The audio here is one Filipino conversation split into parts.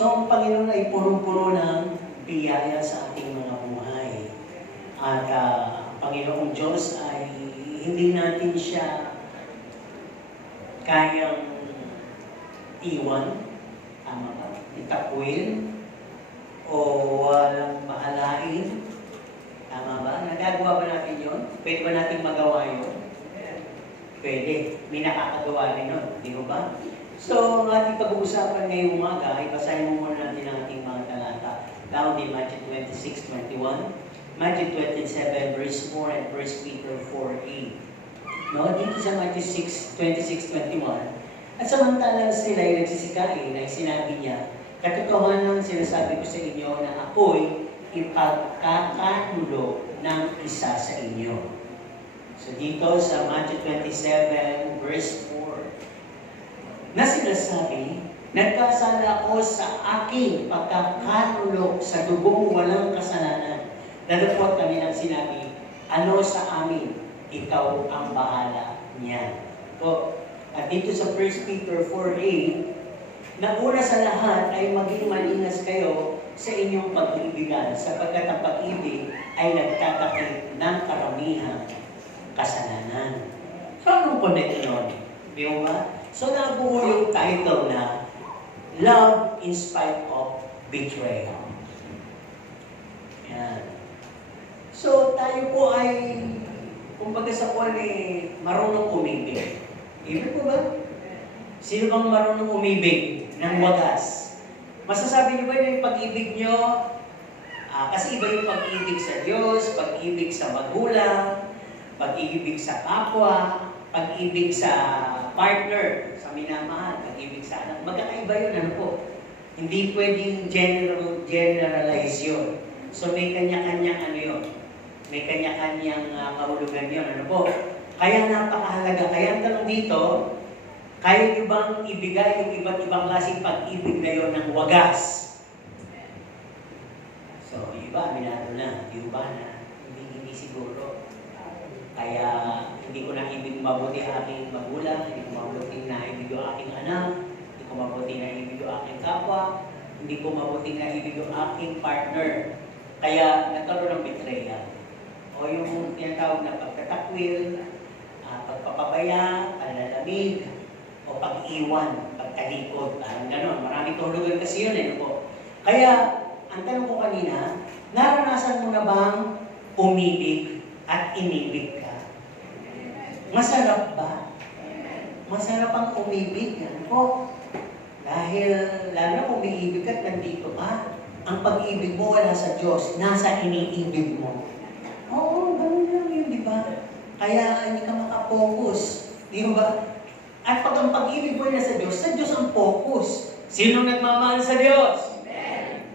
So, ang Panginoon ay punong-puno ng biyaya sa ating mga buhay. At ang Panginoong Diyos ay hindi natin siya kayang iwan, tama ba? Itakwil, o walang mahalain, tama ba? Nagagawa ba natin yun? Pwede ba natin magawa yun? Pwede. May nakakagawa rin yun, di ba? So, ang ating pag-uusapan ngayong umaga, ay basahin mo muna natin ang ating mga talata. Down in Matthew 26:21, Matthew 27, verse 4, and 1 Peter 4:8. No? Dito sa Matthew 26:21, at samantalang sila ay nagsisikain, ay sinabi niya, katotohanan sinasabi ko sa inyo na ako'y ipagkakanulo ng isa sa inyo. So dito sa Matthew 27, verse 4, na sinasabi, nagkasala ako sa aking pagkakanulo sa dugong walang kasalanan. Dadapot kami ng sinabi, ano sa amin, ikaw ang bahala niyan. So, at dito sa 1 Peter 4:8, na una sa lahat ay maging malingas kayo sa inyong pag-ibigan, sapagkat ang pag-ibig ay nagtatakip ng karamihang kasalanan. So, anong connect nun? Di ba? So, nabuo yung title na Love in Spite of Betrayal. Yan. So, tayo po ay, kumbaga sa kwan eh, marunong umibig. Ibig po ba? Sino bang marunong umibig ng wagas? Masasabi niyo ba yung pag-ibig niyo? Kasi iba yung pag-ibig sa Diyos, pag-ibig sa magulang, pag-ibig sa kapwa, pag-ibig sa partner, sa minamahal, pag-ibig sa anak. Magkakaiba yun, ano po? Hindi pwedeng generalize yun. So may kanya-kanyang ano yun. May kanya-kanyang kahulugan yun, ano po? Kaya napakahalaga. Kaya ang tanong dito, kaya niyo bang ibigay yung iba't ibang klaseng pag-ibig na yun ng wagas? So, iba, aminado na. Yung iba na, hindi siguro. Kaya, hindi ko na ibig mabuti ang aking magulang, hindi ko mabuti na ibig yung aking anak, hindi ko mabuti na ibig yung aking kapwa, hindi ko mabuti na ibig yung aking partner. Kaya, nagkaroon ng betrayal. O yung tinatawag na pagkatakwil, pagpapabaya, palalamig, o pag-iwan, pagtalikod, parang gano'n. Maraming kahulugan kasi yun eh. Po. Kaya, ang tanong ko kanina, naranasan mo na bang umibig at inibig ka? Masarap ba? Masarap ang umibig. Yan po. Dahil, lalo na kung umiibig ka at nandito ka, ang pag-ibig mo wala sa Diyos, nasa iniibig mo. Oo, gano'n lang yun, di ba? Kaya hindi ka makapokus. Di ba? At pag ang pag-ibig mo na sa Diyos ang focus. Sino nagmamahal sa Diyos? Amen.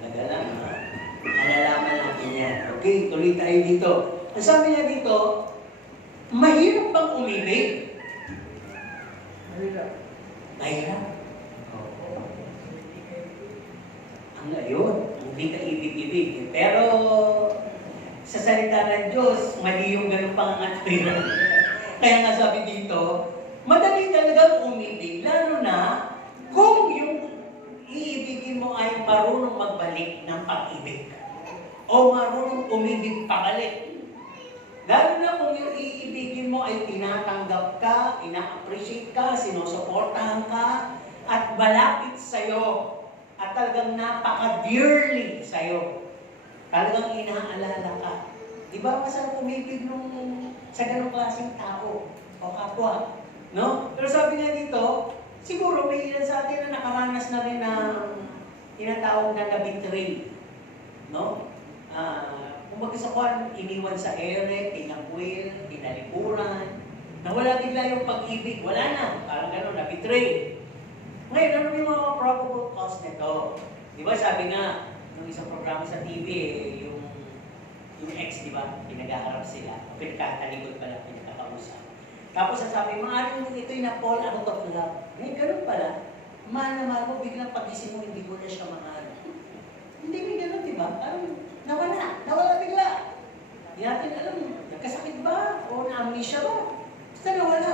Talaga lang, ha? Malalaman natin yan. Okay, tuloy tayo dito. Ang sabi niya dito, mahirap bang umibig? Mahirap. Mahirap? Oo. Ang ayun, hindi ka ibig-ibig. Pero, sa salita ng Diyos, mali yung ganun pangangatwiran. Kaya nga sabi dito, madali talagang umibig, lalo na kung yung iibigin mo ay marunong magbalik ng pag-ibig. O marunong umibig pabalik. Lalo na kung yung iibigin mo ay tinatanggap ka, ina-appreciate ka, sinusuportahan ka, at malapit sa'yo, at talagang napaka-dearly sa'yo. Talagang inaalala ka. Di ba masarap umibig sa ganong klaseng tao o kapwa? No? Pero sabi nga dito, siguro may ilan sa atin na nakaranas na rin ng tinatawag na na-betray. No? Kumbaga sa kwan, iniwan sa ere, tinakwil, tinaliburan, nawala bigla yung pag-ibig. Wala na. Parang gano'n, na-betray. Ngayon, ano yung mga probable cause nito? Di ba sabi nga, nung isang programa sa TV, yung ex, di ba, pinag-aharap sila, pinagkatalikod pala, pinagkakausap. Tapos sasabi, maaaring ito'y na-fall out of love. Ngayon, ganun pala. Mahal na mahal mo, biglang pag-isip mo, hindi ko na siya mahal. Hindi may ganun, di ba? Parang nawala bigla. Hindi natin alam, nagkasakit ba? O na-amnesia ba? Basta nawala.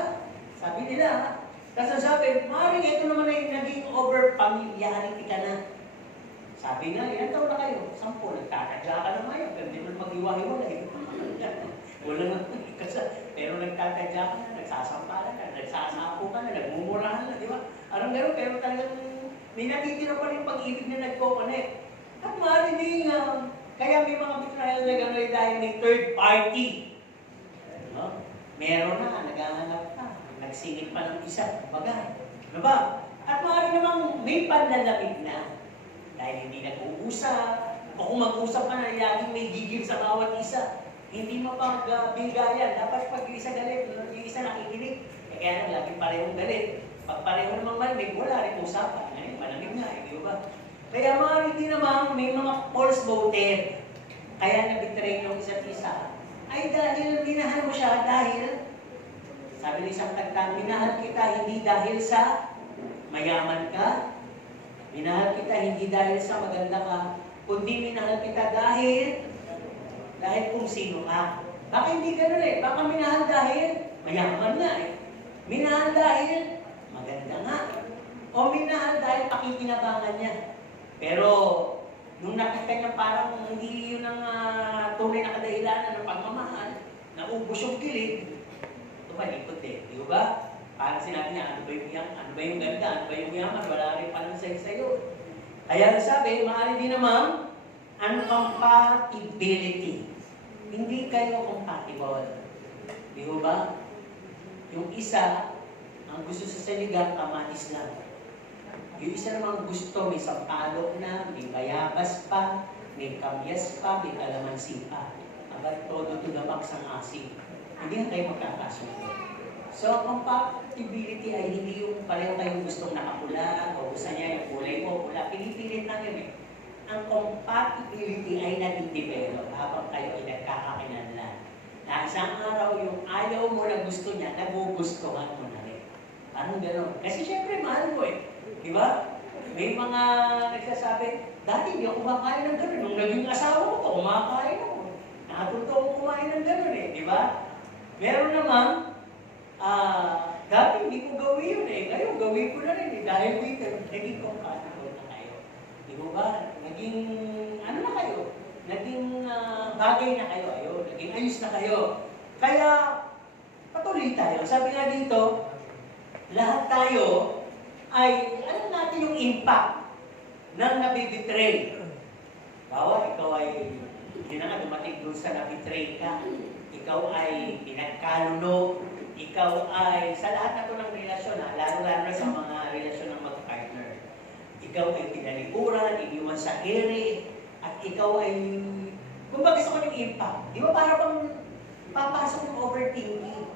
Sabi nila, Kasi sabi, maaaring ito naman ay naging over familiarity ka na. Sabi nga, ilan taon na kayo? 10, nagtatadya ka na ngayon, pero di mo mag-iwa-hiwalay. Wala na pero nagtatadya ka na, nagsasampalan ka, nagsasapo ka na, nagmumurahan na, di ba? Anong gano'n, pero talagang may natitira pa rin pag-ibig na nagko-connect. At maaaring din, kaya may mga betrayal na gano'n dahil may third party. No? Meron na, naghahanap ka, nagsingit pa ng isa, bagay. Ano ba? At maaaring namang may panlalamig na. Dahil hindi nag-uusap, o kung mag-usap ka na, laging may gigil sa bawat isa. Hindi mapag-bigayan. Dapat pag yung isa galit, yung isa nakikinig. Kaya lang, laging parehong galit. Pag pareho namang malamig, wala rin usapan. Ngayon, malamig na, di ba? Kaya maaaring din naman, may mga false voter. Kaya nabitray yung isa't isa. Ay dahil minahal mo siya, dahil, sabi ng isang tagtang, minahal kita hindi dahil sa mayaman ka, minahal kita hindi dahil sa maganda ka, kundi minahal kita dahil kung sino ka. Baka hindi ganun eh. Baka minahal dahil mayaman nga eh. Minahal dahil maganda nga. O minahal dahil pakikinabangan niya. Pero, nung nakita niya parang hindi yun ang tunay na kadahilanan ng pagmamahal, naubos yung kilig, ito palikot eh. Di ba? Parang sinabi niya, ano ba yung ganda, ano ba yung yaman, wala rin palang sa'yo. Kaya sabi, maaari din naman, uncompatibility. Hindi kayo compatible. Di ba? Yung isa, ang gusto sa saligang, kamatis lang. Yung isa naman gusto, may sampalok na, may bayabas pa, may kamyas pa, may kalamansi pa. Agad todo tugamak sang asin. Hindi na kayo magkakasundo. So, compatibility ay hindi yung pareho kayong gustong nakapula o gusto niya yung kulay mo, pula. Pinipilit lang yun eh. Ang compatibility ay nag-develop habang kayo ay nagkakakinanlan. Na isang araw yung ayaw mo na gusto niya, nagugustuhan mo na rin. Parang gano'n. Kasi syempre, mahal mo eh. Di ba? May mga nagsasabi, dati hindi ako kumakain ng gano'n. Nung naging asawa ko to, kumakain ako. Nakatuto akong kumain ng gano'n eh. Di ba? Meron naman, dati hindi ko gawin yun eh. Ngayon, gawin ko na rin eh. Dahil dito, naging compatible na kayo. Di ba? Naging, ano na kayo? Naging bagay na kayo. Ayun, naging ayos na kayo. Kaya, patuloy tayo. Sabi nga dito, lahat tayo ay, alam natin yung impact ng nabibitray. Bawa, ikaw ay, hindi na nga dumating doon sa nabitray ka. Ikaw ay pinagkaluno. Ikaw ay, sa lahat na ito ng relasyon, lalo-lalo na sa mga relasyon ng mag-partner. Ikaw ay pinalikuran, iniwan sa ere, at ikaw ay, kung bakit gusto ko yung impact, di ba para pang papasok ng overthinking?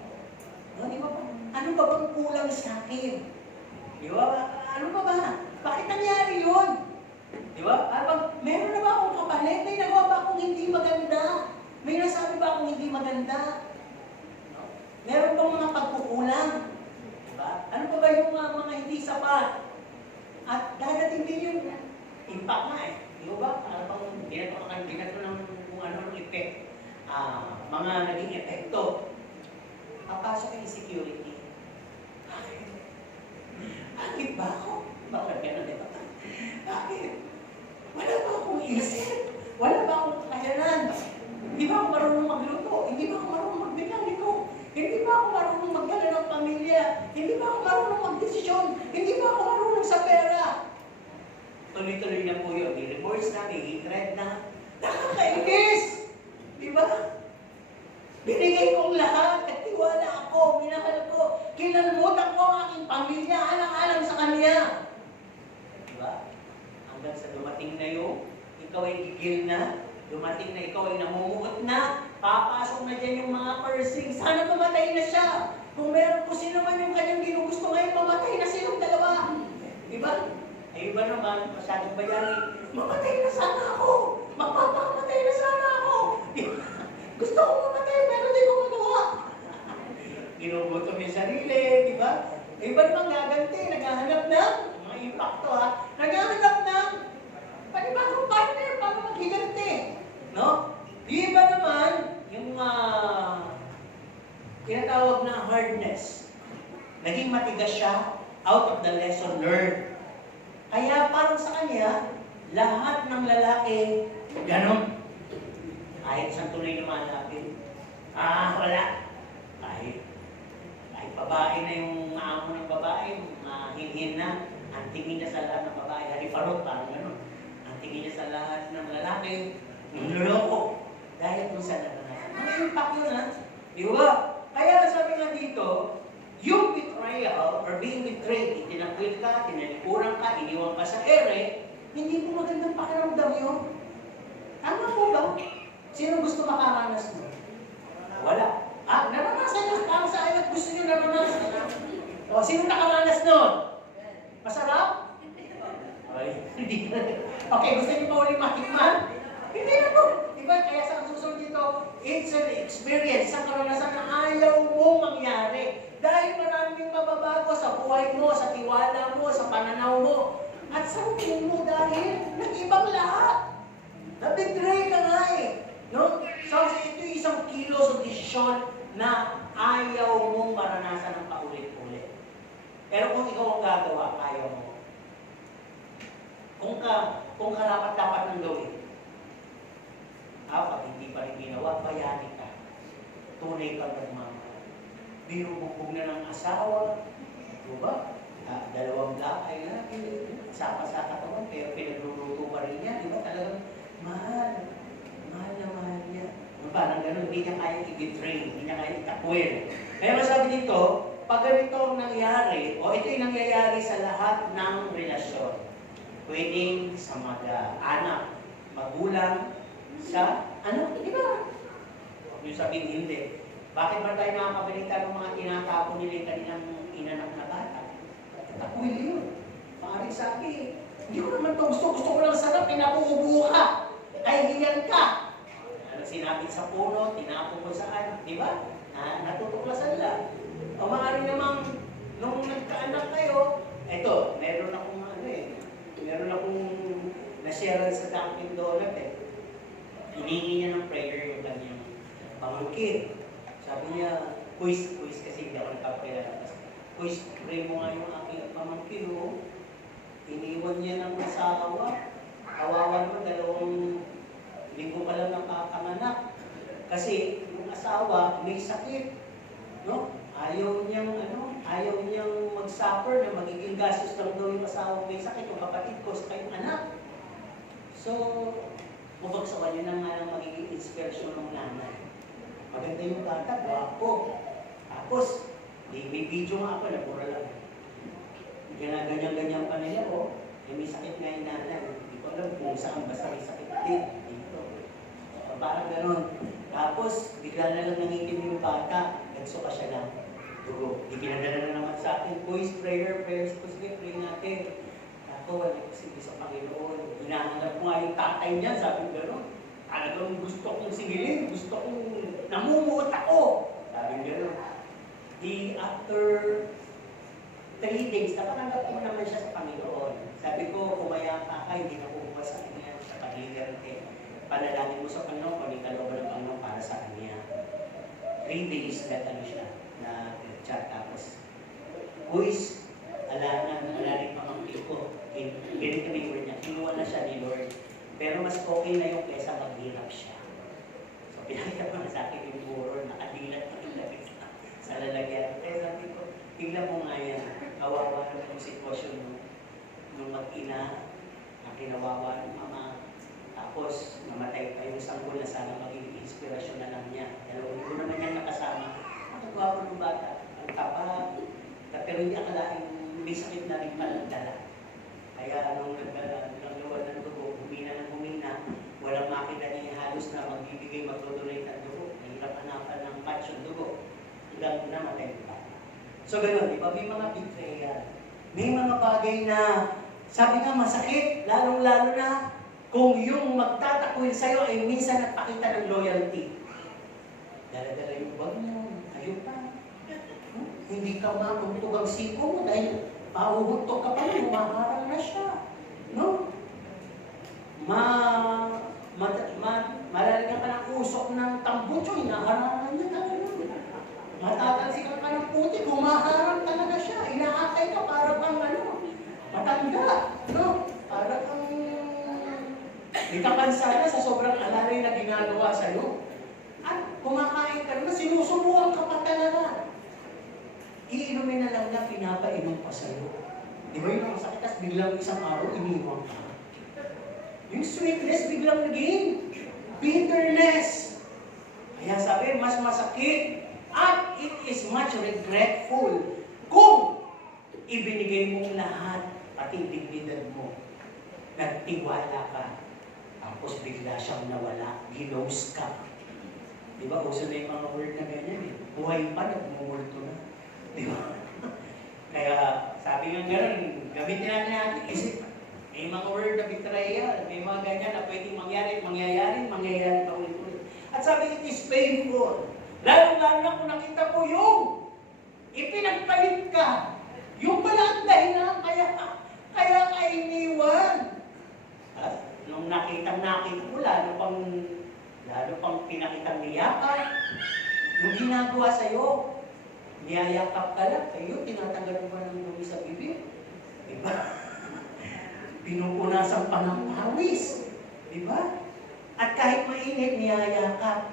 No, di ba pa? Ano ba bang kulang sa akin? Di ba? Ano ba ba? Bakit nangyari yun? Di ba? Meron na ba akong kapalit? May nagawa ba akong hindi maganda? May nasabi ba akong hindi maganda? No? Meron bang mga pagkukulang? Di ba? Ano pa ba yung mga hindi sapat? At dadating din yung impact nga eh. Di ba? Ano bang ginato ng kung ano ng effect? Mga naging epekto. Papasok yung insecurity. Bakit ba ako? Bakit gano'n ito? Bakit? Wala ba akong isip? Wala ba akong kakayanan? Hindi ba ako marunong magluto? Hindi ba ako marunong magmekaniko? Hindi ba ako marunong magdala ng pamilya? Hindi ba ako marunong magdesisyon? Hindi ba ako marunong sa pera? Tuloy-tuloy na po yun. May remorse na, may hatred na. Nakakainis! Di ba? Binigay kong lahat, nagtiwala ako, minahal ko, kinalmutan ko ang aking pamilya, alang-alang sa kanya. Diba? Hanggang sa dumating na yung, ikaw ay gigil na, dumating na ikaw ay namumuot na, papasok na dyan yung mga cursing, sana mamatay na siya. Kung meron po sino man yung kanyang ginugusto ngayon, mamatay na silang dalawa. Diba? Ay iba naman, masyadong bayani, mamatay na sana ako, magpapakamatay na sana ako. Diba? Gusto ko mamatay, pero di ko magawa. Ginugutom yung sarili, di ba? Iba namang gaganti, naghahanap ng mga impacto ha. Naghahanap ng panibagong partner para maghiganti. No? Di ba naman yung tinatawag na hardness. Naging naging matigas siya out of the lesson learned. Kaya parang sa kanya, lahat ng lalaki, ganon. Kahit saan tuloy naman natin. Wala. Kahit babae na yung amo ng babae, mahinhin na. Ang tingin niya sa lahat ng babae, haliparot, parang ganon. Ang tingin niya sa lahat ng lalaki, niloloko. Dahil kung saan naranasan. Ang impact yun, ha? Di ba? Kaya sabi nga dito, yung betrayal or being betrayed, itinakwil ka, tinalikuran ka, iniwan ka sa ere, hindi mo magandang pakiramdam yun. Tama po ba? Sino gusto makaranas mo? Wala. Naranasan nyo. Parang sa akin gusto nyo naranasan nyo. O, sino nakaranas nun? Masarap? Ay, hindi na. Okay, gusto nyo pa ulit matikman? Hindi na po. Diba? Kaya sa susunod dito, it's an experience sa karanasan na ayaw mong mangyari. Dahil maraming mababago sa buhay mo, sa tiwala mo, sa pananaw mo. At sa routine mo dahil nag-ibang lahat. Na-betray ka nga eh. No? So, ito yung isang kilos o desisyon na ayaw mong maranasan ng paulit-ulit. Pero kung ikaw ang gagawa, ayaw mo. Kung karapat-dapat ng gawin, pag hindi pa rin ginawa, bayani ka. Tunay kang nagmamahal. Binubugbog na ng asawa. Diba? Dalawang lakay na. Sapa sa katawan, pero pinagluluto pa rin niya. Diba? Talagang mahal. Mahal na mahal niya. Parang gano'n, hindi niya kaya i-betray, hindi niya kaya itakwil. Kaya masabi dito, pag ganito ang nangyari, o ito yung nangyayari sa lahat ng relasyon. Pwedeng sa mga anak, magulang, sa ano, di ba? Huwag yung sabihin hindi. Bakit ba tayo nakakabalita ng mga tinatapon nila yung kanilang inanak na bata? Takwil yun. Maaaring sabi, hindi ko naman ito gusto ko lang sarap, pinapuubo ka. Kahihiyan ka. Sinapit sa puno, tinapon ko saan, di ba? Natutuklasan lang. O maaaring namang, nung nagkaanak kayo, eto, meron akong na-share sa Dunkin' Donut eh. Hiningi niya ng prayer yung kanyang pamangkin. Sabi niya, quiz kasi hindi ako nagkapakilala. Quiz, pray mo nga yung aking pamangkin, oh. Iniwan niya ng asawa. Kawawan mo, 2 linggo pa lang nakakanganak. Kasi yung asawa may sakit. No? Ayaw niyang mag-suffer na magiging gastos lang daw yung asawa may sakit, yung kapatid ko sa kayong anak. So, bubagsakan niya na nga lang magiging inspirasyon ng nanay. Maganda yung bata, guwapo. Tapos, may video nga ako, nabura lang. Ganyan-ganyan pa nila, oh. May sakit nga yung nanay. Hindi ko alam kung saan basta may sakit din. Dito. Parang gano'n. Tapos, bigla na lang nangitim yung bata. Nagsuka siya lang. Dugo. Ikinadala na naman sa akin. Boys, prayers po. Sige, pray natin. Ako, wala ko sige sa Panginoon. Hinahanap ko nga yung tatay niya. Sabi ko gano'n. Talagang gusto kong singilin. Gusto kong namumuot ako. Sabi ko gano'n. After 3 days, napatanggap ko naman siya sa Panginoon. Sabi ko, kumayapa ka, hindi na kukuha sa kanya sa pag-liberty. Panalangin mo sa Panginoon, kung ikalooban ng Panginoon para sa kanya. 3 days na siya, na chat. Tapos, Boys, wala rin pamangkin ko. Ganit kami yung niya. Kinuha na siya ni Lord. Pero mas okay na yung kesa maghirap siya. So, pinakita ko na sa akin yung buro, nakadilat na ilagay sa lalagyan. Kaya sabi ko, tignan mo nga yan. Kawawa naman yung sitwasyon nung mag-ina, na kinawawa ng mama. Tapos, namatay pa yung sanggol na sana magiging inspirasyon na lang niya. Dalawang linggo naman niya nakasama. Nakagawa ng bata. Ang tapa, pero hindi akalain may sakit na rin palang-dala. Kaya nung nagluwad ng dugo, humina, walang makita niya halos na magbibigay, magdodonate ng dugo. Nahirap hanapan ng match yung dugo. Hanggang namatay yung bata. So gano'n, di ba? May mga betrayal. May mga bagay na, sabi nga masakit, lalong-lalo na kung yung magtatakwil sa'yo ay minsan nagpakita ng loyalty. Dala-dala yung bag mo, ayaw pa. Hindi ka matutog ang siko mo dahil mahuhuntok ka pa rin, maharang na siya. No? Malalagyan ka ng usok ng tambutso, hinaharangan niya talaga. Matatalsikan ka ng puti, humaharang talaga siya. kumain ka, para kang matanda, no? Para kang may kapansana sa sobrang alalay na ginagawa sa'yo. At kumakain ka naman, sinusubukan ka pa talaga. Iinumin na lang na pinapainom pa sa'yo. Di ba yung masakit, tas biglang isang araw, iniwan ka. Yung sweetness biglang naging bitterness. Kaya sabi, mas masakit at it is much regretful kung ibinigay mong lahat pati dignidad mo. Nagtiwala ka. Tapos bigla siyang nawala. Ginost ka. Di ba? Uso na yung mga word na ganyan eh. Buhay pa, nagmumulto na. Di ba? Kaya sabi nga gano'n, gamitin natin natin isip. May mga word na betrayal, may mga ganyan na pwedeng mangyayari pa ulit-ulit. At sabi, it is painful. Lalo-lalo na kung nakita mo yung ipinagpalit ka. Yung pala ang dahilan, kaya ka iniwan. At nung nakita mo, lalo pang pinakitang niyakap. Yung ginagawa sa'yo, niyayakap ka lang, kayo, tinatanggal mo ng dumi sa bibig. Diba? Pinupunasan pa ng pawis. Diba? At kahit mainit, niyayakap.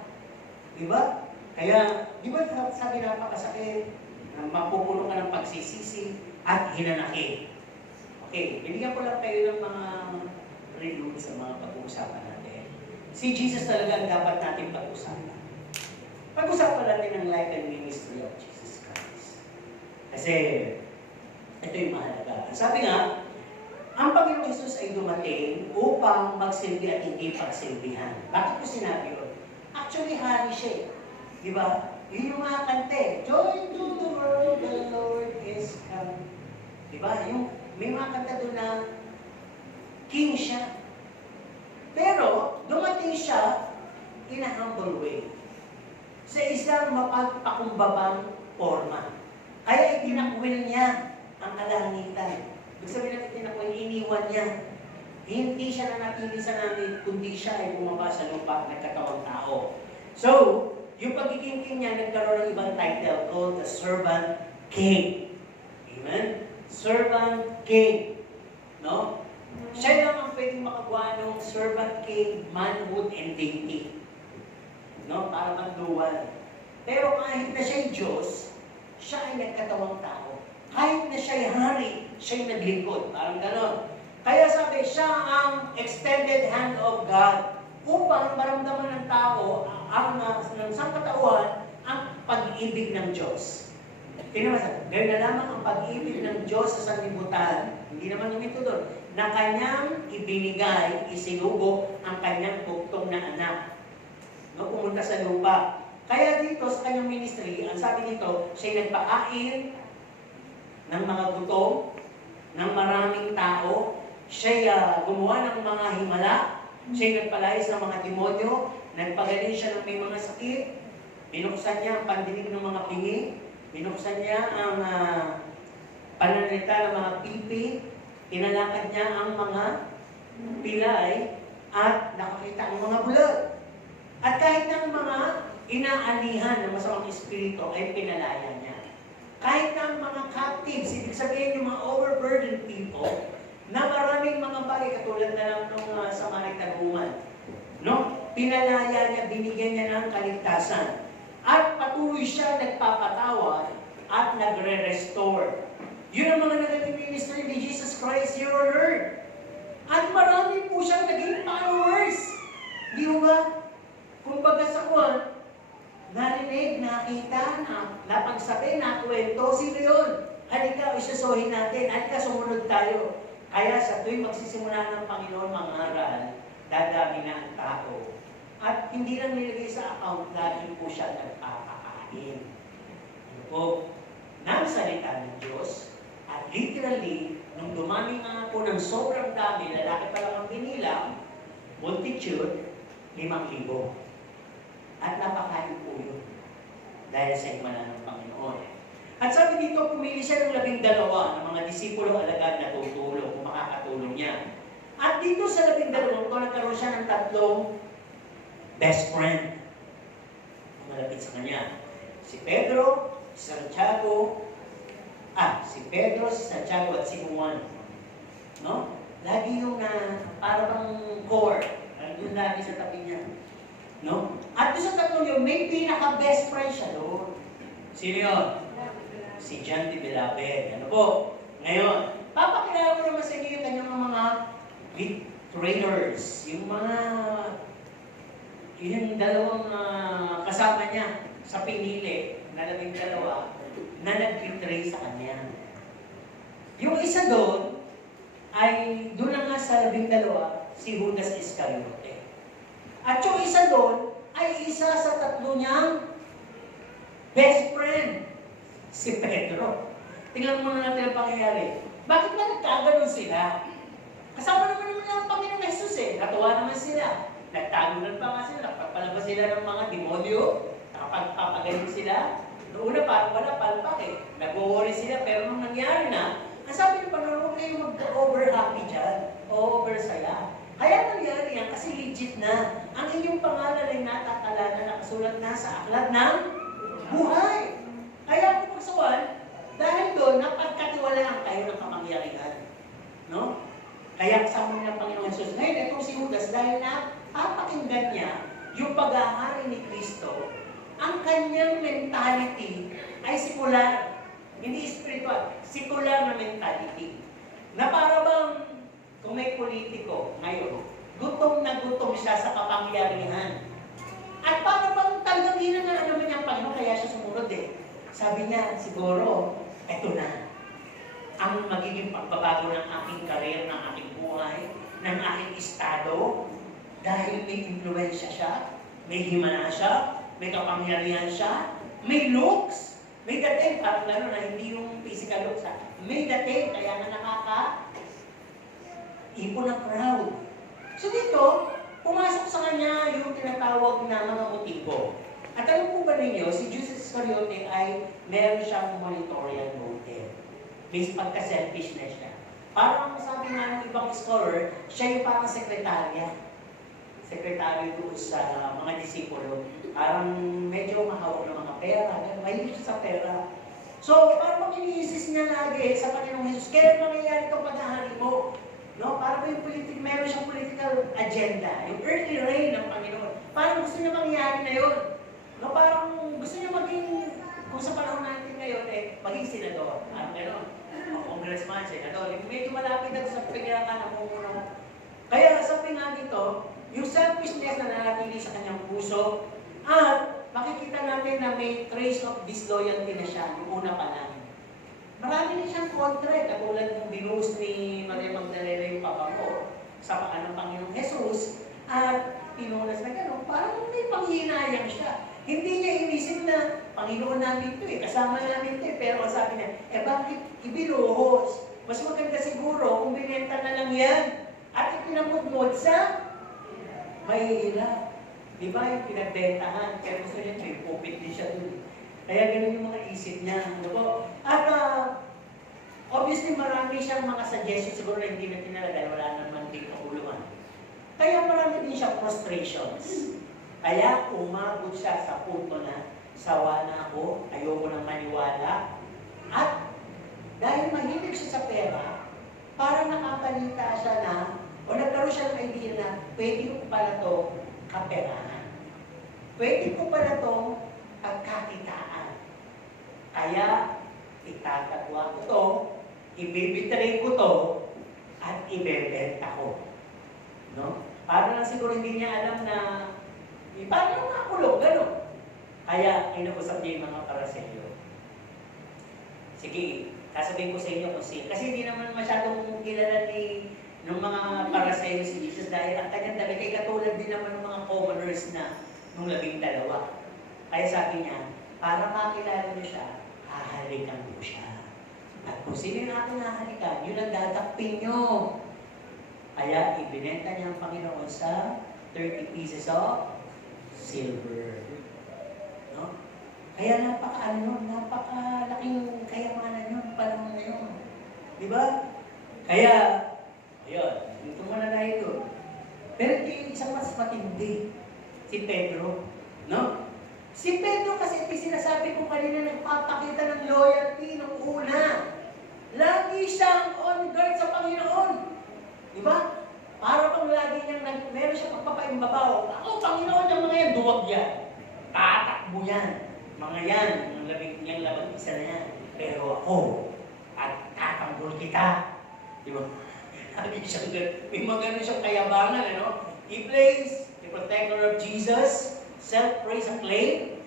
Diba? Kaya, di ba sabi napakasakit na mapupuno ka ng pagsisisi at hinanakit. Okay, binigyan ko lang kayo ng mga review sa mga pag-uusapan natin. Si Jesus talaga ang dapat natin pag-usapan. Pag-usapan natin ang life and ministry of Jesus Christ. Kasi, ito yung mahalaga. Sabi nga, ang Panginoong Jesus ay dumating upang magsilbi at hindi pagsilbihan. Bakit ko sinabi yun? Actually, hari siya. Di ba? Yun yung mga kante. Joy to the world, the Lord is come. Di ba? May mga kanta doon na king siya. Pero, dumating siya in a humble way. Sa isang mapagpakumbabang forma. Kaya itinakwil niya ang kalangitan. Ibig sabihin natin itinakwil, iniwan niya. Hindi siya nanatili sa namin, kundi siya ay bumaba sa lupa, nagkatawang tao. So, yung pagiging king niya, nagkaroon ng ibang title called the Servant King. Amen? Servant King. No? Siya lang ang pwedeng makagawa ng Servant King, manhood and deity. No? Para magduwal. Pero kahit na siya'y Diyos, siya ay nagkatawang tao. Kahit na siya'y hari, siya'y naglingkod. Parang ganon. Kaya sabi, siya ang extended hand of God upang maramdaman ng tao ng sangkatauhan ang pag-ibig ng Diyos. Tinamasa, ganoon na lamang ang pag-ibig ng Diyos sa sanlibutan, hindi naman lumito doon, na kanyang ibinigay, isinugo ang kanyang buktong na anak. No, pumunta sa lupa. Kaya dito sa kanyang ministry, ang sabi dito, siya'y nagpakain ng mga gutom, ng maraming tao, siya'y gumawa ng mga himala, siya'y nagpalayas ng mga demonyo, nagpagaling siya ng may mga sakit, binuksan niya ang pandinig ng mga pingi, binuksan niya ang pananalita ng mga pipi, pinalakad niya ang mga pilay, at nakakita ang mga bulag. At kahit ng mga inaanihan ng masamang espiritu ay pinalaya niya. Kahit ng mga captives, ibig sabihin yung mga overburdened people, na maraming mga bagay, katulad na lang nung Samaritan woman. No? Pinalaya niya, binigyan niya ng kaligtasan. At patuloy siya nagpapatawad at nagre-restore. Yun ang mga naging ministry ni Jesus Christ here on earth. At marami po siyang naging followers. Di ba? Kung baga sa kwan, narinig, nakita, napagsabi, nakwento, sino yun? Halika, isasohin natin. Halika, sumunod tayo. Kaya sa tuwing magsisimula ng Panginoon mangaral, dadami na ang tao. At hindi lang nilagay sa account, lagi po siya nagpapakain. Ano po? Nang salita ng Diyos, at literally, nung dumami nga po ng sobrang dami, lalaki pa lang ang binilang, multitude, 5,000. At napakain po yun. Dahil sa himala ng Panginoon. At sabi dito, pumili siya ng 12 ng mga disipulong alagad na tutulong, kung makakatulong niya. At dito sa 12 ito, nagkaroon siya ng 3 best friend na malapit sa kanya. Si Pedro, si Santiago, Si Pedro, si Santiago at si Juan. No? Lagi yung para bang core. Nandun lagi sa tabi niya. No? At doon sa tatlong yun, may pinaka-best friend siya doon. Sino yun? Si John de Beloved. Ano po? Ngayon, papakilala ko naman sa inyo yung kanyang mga trainers. Yung dalawang kasama niya sa pinili na 12 na nag-betray sa kanya. Yung isa doon, ay doon na nga sa 12, si Judas Iscariote. At yung isa doon, ay isa sa tatlo niyang best friend, si Pedro. Tingnan muna natin ang pangyayari. Bakit ba nagkaganon sila? Kasama naman ang Panginoong Jesus Natuwa naman sila. Nagtagunan pa nga sila. Nakapagpalabas sila ng mga demonyo. Nakapagpapagaling sila. Noong una parang wala palpak Nag-worry sila. Pero nung nangyari na, ang sabi ng Panginoon, huwag kayo mag-over happy dyan. O over saya. Kaya nangyari yan kasi legit na. Ang inyong pangalan ay natatala na nakasulat na sa aklat ng buhay. Kaya kung pagsawan, dahil doon, napagkatiwalaan kayo ng kapangyarihan. No? Kaya kasama niya ng Panginoon Jesus. Ngayon, itong si Judas, dahil na papakinggan niya yung pag-ahari ni Kristo, ang kanyang mentality ay sekular. Hindi spiritual. Sekular na mentality. Na para bang, kung may politiko ngayon, gutom na gutom siya sa kapangyarihan. At para bang talagang ginangaan naman niya ang Panginoon, kaya siya sumunod Sabi niya, siguro, eto na. Ang magiging pagbabago ng aking karir, ng aking buhay, ng aking estado, dahil may influensya siya, may himala siya, may kapangyarihan siya, may looks, may dating, parang lalo na hindi yung physical looks may dating, kaya nga ipon ng crowd. So dito, pumasok sa kanya yung tinatawag na mga motibo. At alam po ba ninyo, si Judas Iscariote ay meron siyang monitorial motive. May pagka-selfishness siya. Parang sabi nga ng ibang scholar, siya yung parang sekretarya. Sekretaryo doon sa mga disipulo. Parang medyo mahawak ng mga pera. Mahilig siya sa pera. So, parang iniisis niya lagi sa Panginoong Jesus, kailan mangyayari itong paghahari mo? No? Para ba yung meron siyang political agenda, yung earthly reign ng Panginoon. Parang gusto niya mangyayari na yun. No? Parang gusto niya maging, kung sa panahon natin ngayon, maging senador. Gano'n. Congressman, senador. Medyo malapit na sa pagkirakan ng umuno. Kaya sabi nga dito, yung selfishness na nanatili sa kanyang puso, at makikita natin na may trace of disloyalty na siya yung una pa lang. Marami na siyang kontra, katulad ng binuhos ni Maria Magdalena yung papa ko sa paan ng Panginoong Jesus, at pinunas na gano'n, parang may panghinayang siya. Hindi niya inisip na, Panginoon namin ito kasama namin ito pero sabi niya, bakit ibinuhos? Mas maganda siguro kung binenta na lang yan at ipinamudmod sa mahihila. Di ba yung pinagbentahan? Kaya gusto niya, may pupit din siya dun. Kaya ganun yung mga isip niya. Ano po? At obviously marami siyang mga suggestions siguro na hindi na tinala dahil wala naman din kahuluan. Kaya marami din siyang frustrations. Kaya umabot siya sa punto na sawa na ako, ayoko nang maniwala. At dahil mahilig siya sa pera, parang nakabalita siya na, o nagkaroon siya ng idea na pwede ko pala ito kaperahan. Pwede ko pala ito pagkakitaan. Kaya itatatwa ko ito, ibibitray ko ito, at ibebenta ko. No? Parang lang siguro hindi niya alam na paano nakakulong, gano'n. Kaya, inausap niya yung mga Paraselyo. Sige, sasabihin ko sa inyo kung sino. Kasi hindi naman masyadong kilala ng mga Paraselyo si Jesus dahil ang kanyang dami kay katulad din naman ng mga commoners na nung 12. Kaya sabi niya, para makilala niyo siya, hahalikan mo siya. At kung sino natin hahalikan, yun ang dadakpin niyo. Kaya, ibinenta niya ang Panginoon sa 30 pieces of silver. No? Kaya napakalaking kayamanan yun, panahon na yun. Di ba? Kaya, ayun, ito muna na ito. Pero yung isang mas matindi, si Pedro. No? Si Pedro kasi ito sinasabi ko kanina, nagpapakita ng loyalty ng una. Lagi siyang on guard sa Panginoon. Di ba? Para pang lagi niyang, meron siya pagpapaimbabaw. Ako, Panginoon, yung mga yan, duwag yan. Tatakbo yan. Mga yan, yung labang isa na yan. Pero ako, at tatanggol kita. Di ba? May mga ganun siyang kayabangan, ano? He plays the protector of Jesus, self-praise and claim.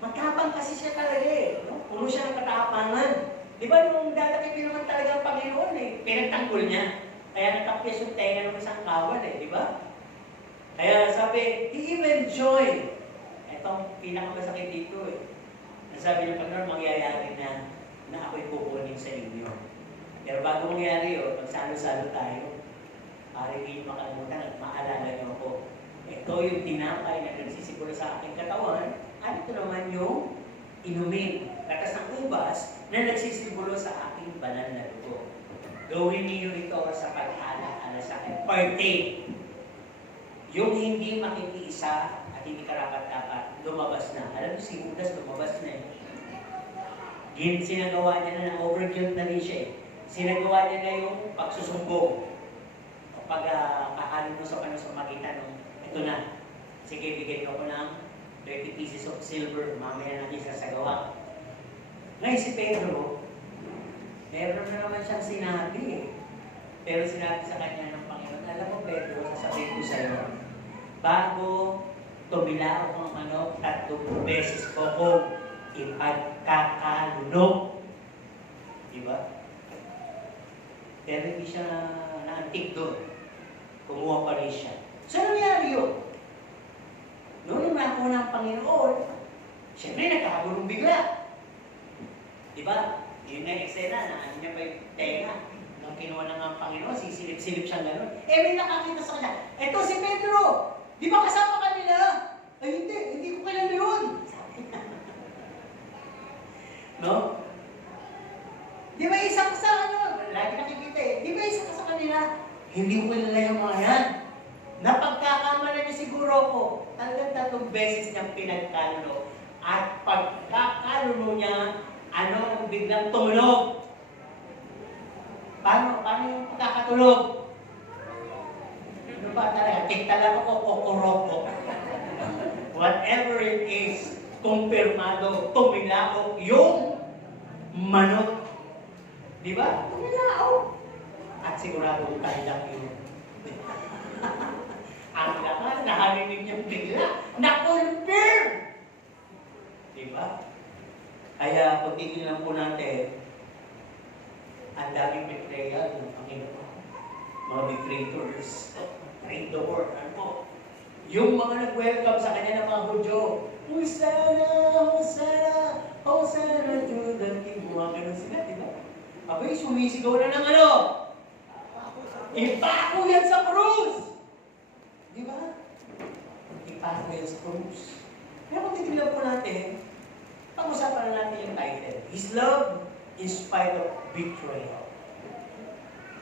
Matapang kasi siya talaga eh. No? Puno siya ng katapangan. Di ba nung dadakipin naman talaga ang Panginoon eh, pinagtanggol niya. Kaya nakapyas yung tenga ng isang kawan eh, di ba? Kaya sabi, he even joined. Itong pinakamasakit dito eh. Nasabi ng Panginoon, mangyayari na ako'y kukunin sa inyo. Pero bago mangyari yun, magsalo-salo tayo. Para hindi nyo makalimutan at maalala nyo ako. Ito yung tinapay na nagsisiguro sa aking katawan. At ito naman yung inumin. Katas ng ubas na nagsisiguro sa aking banal na dugo. Gawin niyo ito sa pag-ala-ala sa akin. Partake. Yung hindi makikiisa at hindi karapat-dapat, lumabas na. Alam mo, si Judas lumabas na eh. Sinagawa niya na, overkill na rin siya eh. Sinagawa niya na yung pagsusumbong. Kapag kahalin mo sa panusamagitan ng, ito na, sige, bigyan ko ng 30 pieces of silver, mamaya natin sasagawa. Ngayon si Pedro, meron na naman siyang sinabi eh. Pero sinabi sa kanya ng Panginoon, alam mo Pedro, sasabihin ko sa'yo, bago tumila ako ng manok, 3 beses ko kung ipagkakalunok. Diba? Pero hindi siya naantik doon. Kumuha pa rin siya. So, nangyari yun? Noong nakuha ng Panginoon, siyempre nagkakagulong bigla. Diba? Yun na yung eksena na ano niya pa yung tenga. Nung kinuha na nga ang Panginoon, sisilip-silip siyang gano'n. Eh, may nakakita sa kanya, eto si Pedro! Di ba kasama kanila? Ay, hindi ko kailan yun. No? Di ba isa ka sa ano? Lagi nakikita eh. Di ba isa ka sa kanila? Hindi ko kilala yung mga yan. Napagkakamala niya siguro ko. Talagang 3 beses niyang pinagkaluno. At pagkakaluno niya, ano, biglang tumulog. Paano yung pagkakatulog? Ano ba talaga? Tiktalan ko, kukuroko. Whatever it is, kumpirmado, tumilaok yung manok. Di ba? Tumilaok. At sigurado kailang yun. Ang lakas, nahalinig niyang bigla. Na-confirm! Di ba? Kaya pag titignan po natin, ang daming betrayal ng Panginoon. Mga betrayers, traitor, ano. Yung mga nag-welcome sa kanya ng mga Hudyo, Hosanna, Hosanna, Hosanna to the King. Mga ganun sila, di ba? Abay, sumisigaw na ng ano? Ipako yan sa krus! Di ba? Ipako yan sa krus. Kaya kung titignan po natin, pag-usapan na natin yung title, His Love in Spite of Betrayal.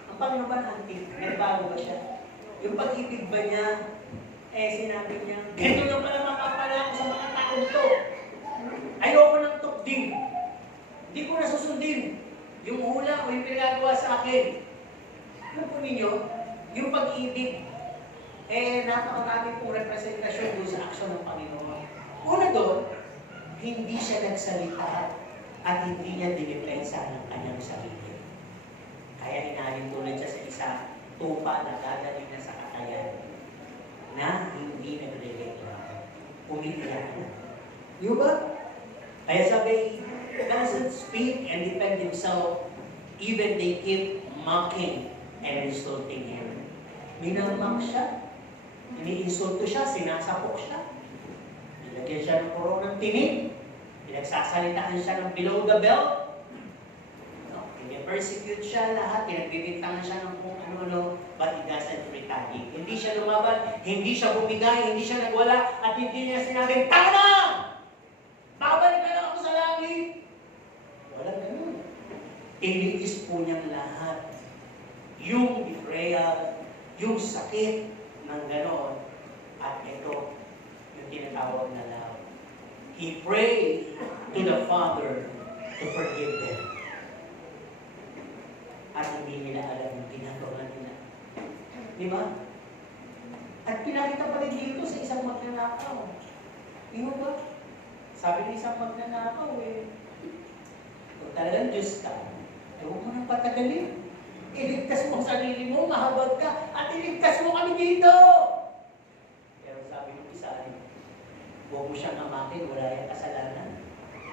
Ang Panginoon ba natin? Nagbago ba siya? Yung pag-ibig ba niya, sinabi niya, ganito lang pala makapala ako sa mga taong to. Ayoko ng tukding. Hindi ko nasusundin yung hula o yung pinagawa sa akin. Alam po ninyo, yung pag-ibig, napakarami pong representasyon doon sa aksyon ng Panginoon. Una doon, hindi siya nagsalita at hindi niya dinipensa ng kanyang sarili. Kaya inalin tulad siya sa isa tupa na dadali na sa katayan na hindi nagre-reklamo. Umiiyak na. Di ba? Kaya sabi, he doesn't speak and defend himself, even they keep mocking and insulting him. Minamak siya. Iniinsulto siya, sinasapok siya. Nilagyan siya ng koronang tinig. Pinagsasalitaan siya ng below the belt. No? Pinapersecute siya lahat. Pinagbibintangan siya ng kung ano-ano. But he doesn't retaliate. Hindi siya lumaban, hindi siya bumigay, hindi siya nagwala, at hindi niya sinabing, tama na! Babalik ka lang ako sa langit! Wala ganun. Iniis po niyang lahat. Yung betrayal, yung sakit ng gano'n, at ito, yung tinatawag na love. he prayed to the Father to forgive them. At hindi nila alam yung ginagawa nila. Di ba? At pinakita pa rin dito sa isang magnanakaw. Di ba? Sabi ng isang magnanakaw kung talagang Diyos ka, huwag mo nang patagalin. Iligtas mo ang sarili mo, mahabag ka, at iligtas mo kami dito! Pero sabi ng isa, huwag mo siyang amakin, wala yung kasalanan.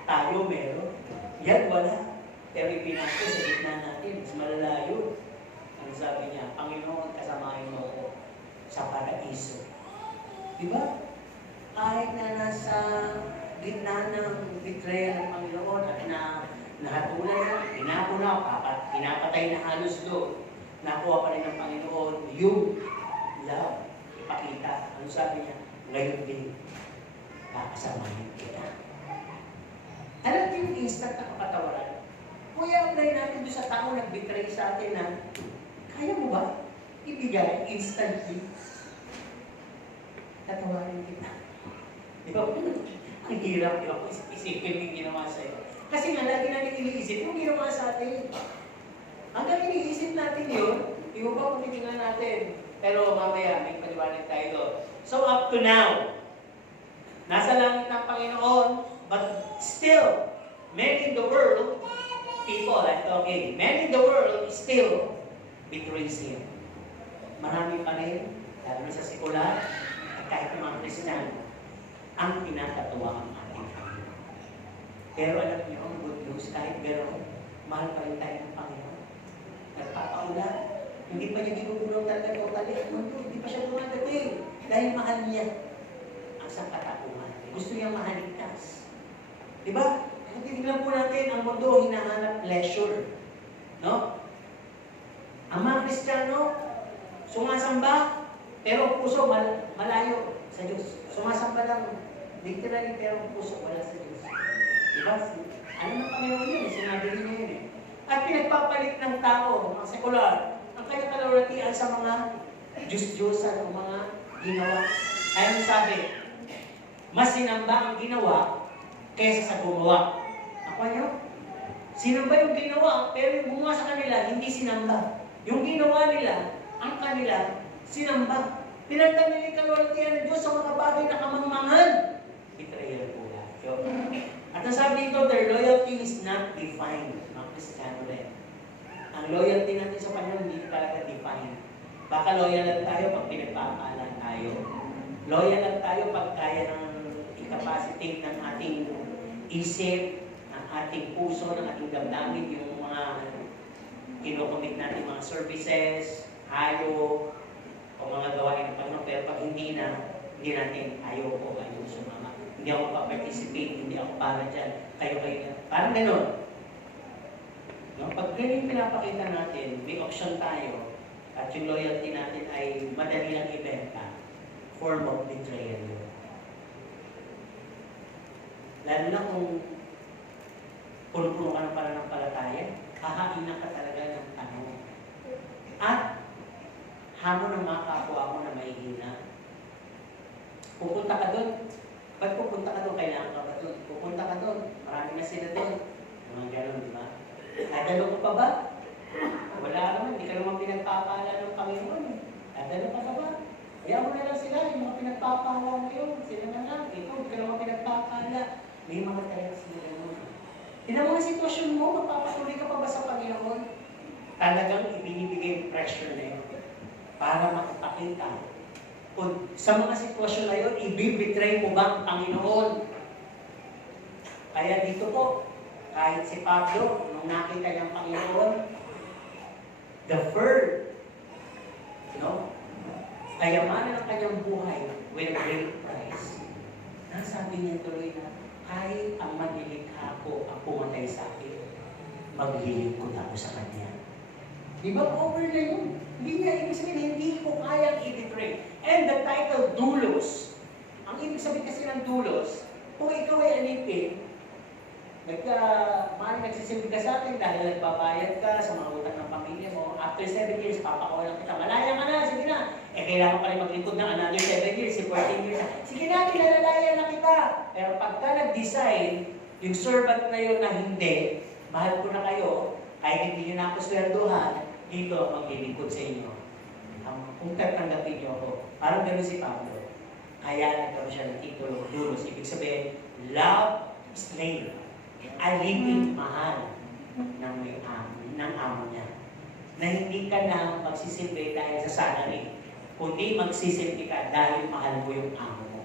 Tayo meron. Yan wala. Pero ipinako sa gitna natin, mas malalayo. Ang sabi niya, Panginoon, kasamahin mo ako sa paraiso. Diba? Kahit na nasa gitna ng betrayal ng Panginoon at nahatulan na, pinapatay na halos doon, nakuha pa rin ng Panginoon yung love, ipakita. Ano sabi niya? Ngayon din, kakasamahin kita. Alam niyo yung instant na kapatawaran? Kuya, apply natin doon sa tao nag-betray sa atin na, kaya mo ba ibigay instantly? Tatawarin kita. Di ba? Ang hirap, di ba? Isipin yung ginawa sa'yo. Kasi nga, lagi natin iniisip yung ginawa sa atin. Hanggang iniisip natin yun, di ba kung titingnan natin? Pero mamaya, may paliwanag tayo doon. So up to now, nasa langit ng Panginoon, but still, men in the world, people, I'm talking, men in the world still betrays Him. Marami pa rin, lalo na sa sekular, at kahit ng mga Kristiyano, ang tinatatuwa ang ating Panginoon. Pero alam niyo, ang good news, kahit gano'n, mahal pa rin tayo ng Panginoon. Nagpapaulan, hindi pa niya ginugunaw talaga totally ang mundo, hindi pa siya dumadating. Dahil mahal niya ang sangkatauhan. Gusto niya mahaligtas. Diba? Titignan po natin, ang mundo hinahanap pleasure. No? Ang mga Kristiyano, sumasamba, pero puso malayo sa Diyos. Sumasamba lang, literally, pero puso wala sa Diyos. Diba? Ano ng Panginoon yun? Sinabi rin niya yun eh. At pinagpapalit ng tao, mga sekular, ang kanyang kaloratian sa mga Diyos-Diyosan o mga ginawa. Ayun sabi, mas sinamba ang ginawa kaysa sa gumawa. Ako nyo? Sinamba yung ginawa, pero yung gumawa sa kanila, hindi sinamba. Yung ginawa nila, ang kanila, sinamba. Pinagtan nila yung kaloratian ng Diyos sa mga bagay na kamangmangan. Betrayal po yan. At ang sabi dito, their loyalty is not defined. Mga Kristiyano rin. Ang loyalty natin sa Panginoon hindi talaga defined. Baka loyal lang tayo pag pinagpapaalan tayo. Loyal lang tayo pag kaya ng i-capacitate ng ating isip, ng ating puso, ng ating damdamin, yung mga kinocommit natin mga services, hayo, o mga gawain ng Panginoon. Pero pag hindi natin ayoko sumama. Hindi ako pa-participate, hindi ako para dyan. Kayo. Parang gano'n. No? Pag ganyan pinapakita natin, may option tayo, at yung loyalty natin ay madali lang ibenta, form of betrayal yun. Lalo na kung puno-puno ka ng pananampalataya, hahainan ka talaga ng tanong. At hamon ng mga kapwa mo na mahihina. Pupunta ka doon. Ba't pupunta ka doon? Kailangan ka ba doon? Pupunta ka doon. Marami na sila doon. Mga gano'n, di ba? Dadalo ko pa ba? Wala naman. Hindi ka naman pinagpapala ng Panginoon. Dadalo ka pa ba? Kaya mo na lang sila. Yung mga pinagpapala ngayon. Sila na lang. Ito, hindi ka naman pinagpapala. May mga talaga sila naman. Tignan mo ang sitwasyon mo. Magpapatuloy ka pa ba sa Panginoon? Talagang ibinibigay yung pressure na yun para makapakita. Kung sa mga sitwasyon na yun, ibibitray mo ba ang Panginoon? Kaya dito po, kahit si Pablo, nung nakita niyang Panginoon, the first, kayamanan ng kanyang buhay with a great price. Nasabi niya tuloy na, kahit ang manilikha ko ang pumatay sa akin, maglilingkod ako sa kanya. Di ba over na yun? Hindi niya, ibig sabihin, hindi ko kayang i-betray. And the title, Doulos. Ang ibig sabihin kasi ng Doulos, kung ikaw ay alipin, nagsisilbi ka sa akin dahil nagbabayad ka sa mga utang ng pamilya mo, after 7 years, papakawalan kita, malaya ka na, sige na. Kailangan pa rin maglingkod ng another 7 years, 14 years. Sige na, pinalalaya na kita. ka. Pero pagka nag-decide, yung servant na yun na hindi, mahal ko na kayo, kahit hindi nyo na ako swerduhan, dito ako maglilingkod sa inyo. Kung tatanggapin nyo ako, parang gano'n si Pablo. Kaya nagkaroon siya ng titulo, dulos. Ibig sabihin, love slave. Alipin mahal ng may amo, ng amo niya. Na hindi ka na magsisilbi dahil sa salary, kundi magsisilbi ka dahil mahal mo yung amo mo.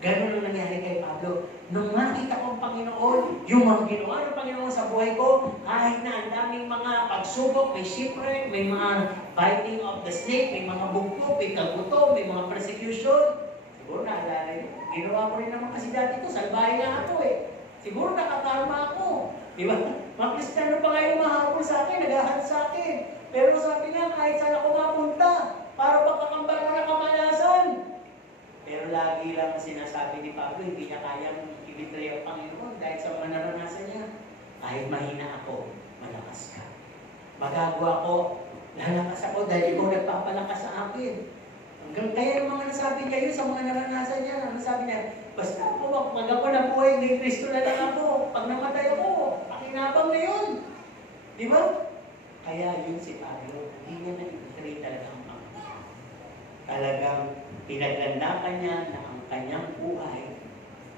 Ganun ang nangyari kay Pablo. Nung makita ko ang Panginoon, yung mga ginawa ng Panginoon sa buhay ko, kahit na ang daming mga pagsubok, may shipwreck, may mga biting of the snake, may mga bugpo, may kaguto, may mga persecution. Siguro naalala yun. Ginawa ko rin naman kasi dati ko, salbahe nga ako eh. Siguro nakakarma ako. Di ba? Mga Kristiyano pa ngayon mahabol sa akin, naghahat sa akin. Pero sabi niya, kahit saan ako mapunta, para pagkakambal mo na kamalasan. Pero lagi lang sinasabi ni Pablo, hindi niya kayang ibitray ang Panginoon dahil sa mga naranasan niya. Kahit mahina ako, malakas ka. Magagawa ko, lalakas ako dahil ikaw nagpapalakas sa akin. Hanggang kaya yung mga nasabi niya yun sa mga naranasan niya. Nasabi niya, basta ako, pag ako nabuhay, ni Kristo na lang ako. Pag namatay ako, pakinabang na yun. Di ba? Kaya yun si Pablo, hindi niya na-ibitray talaga ang Panginoon. Talagang pinaglandakan niya na ang kanyang buhay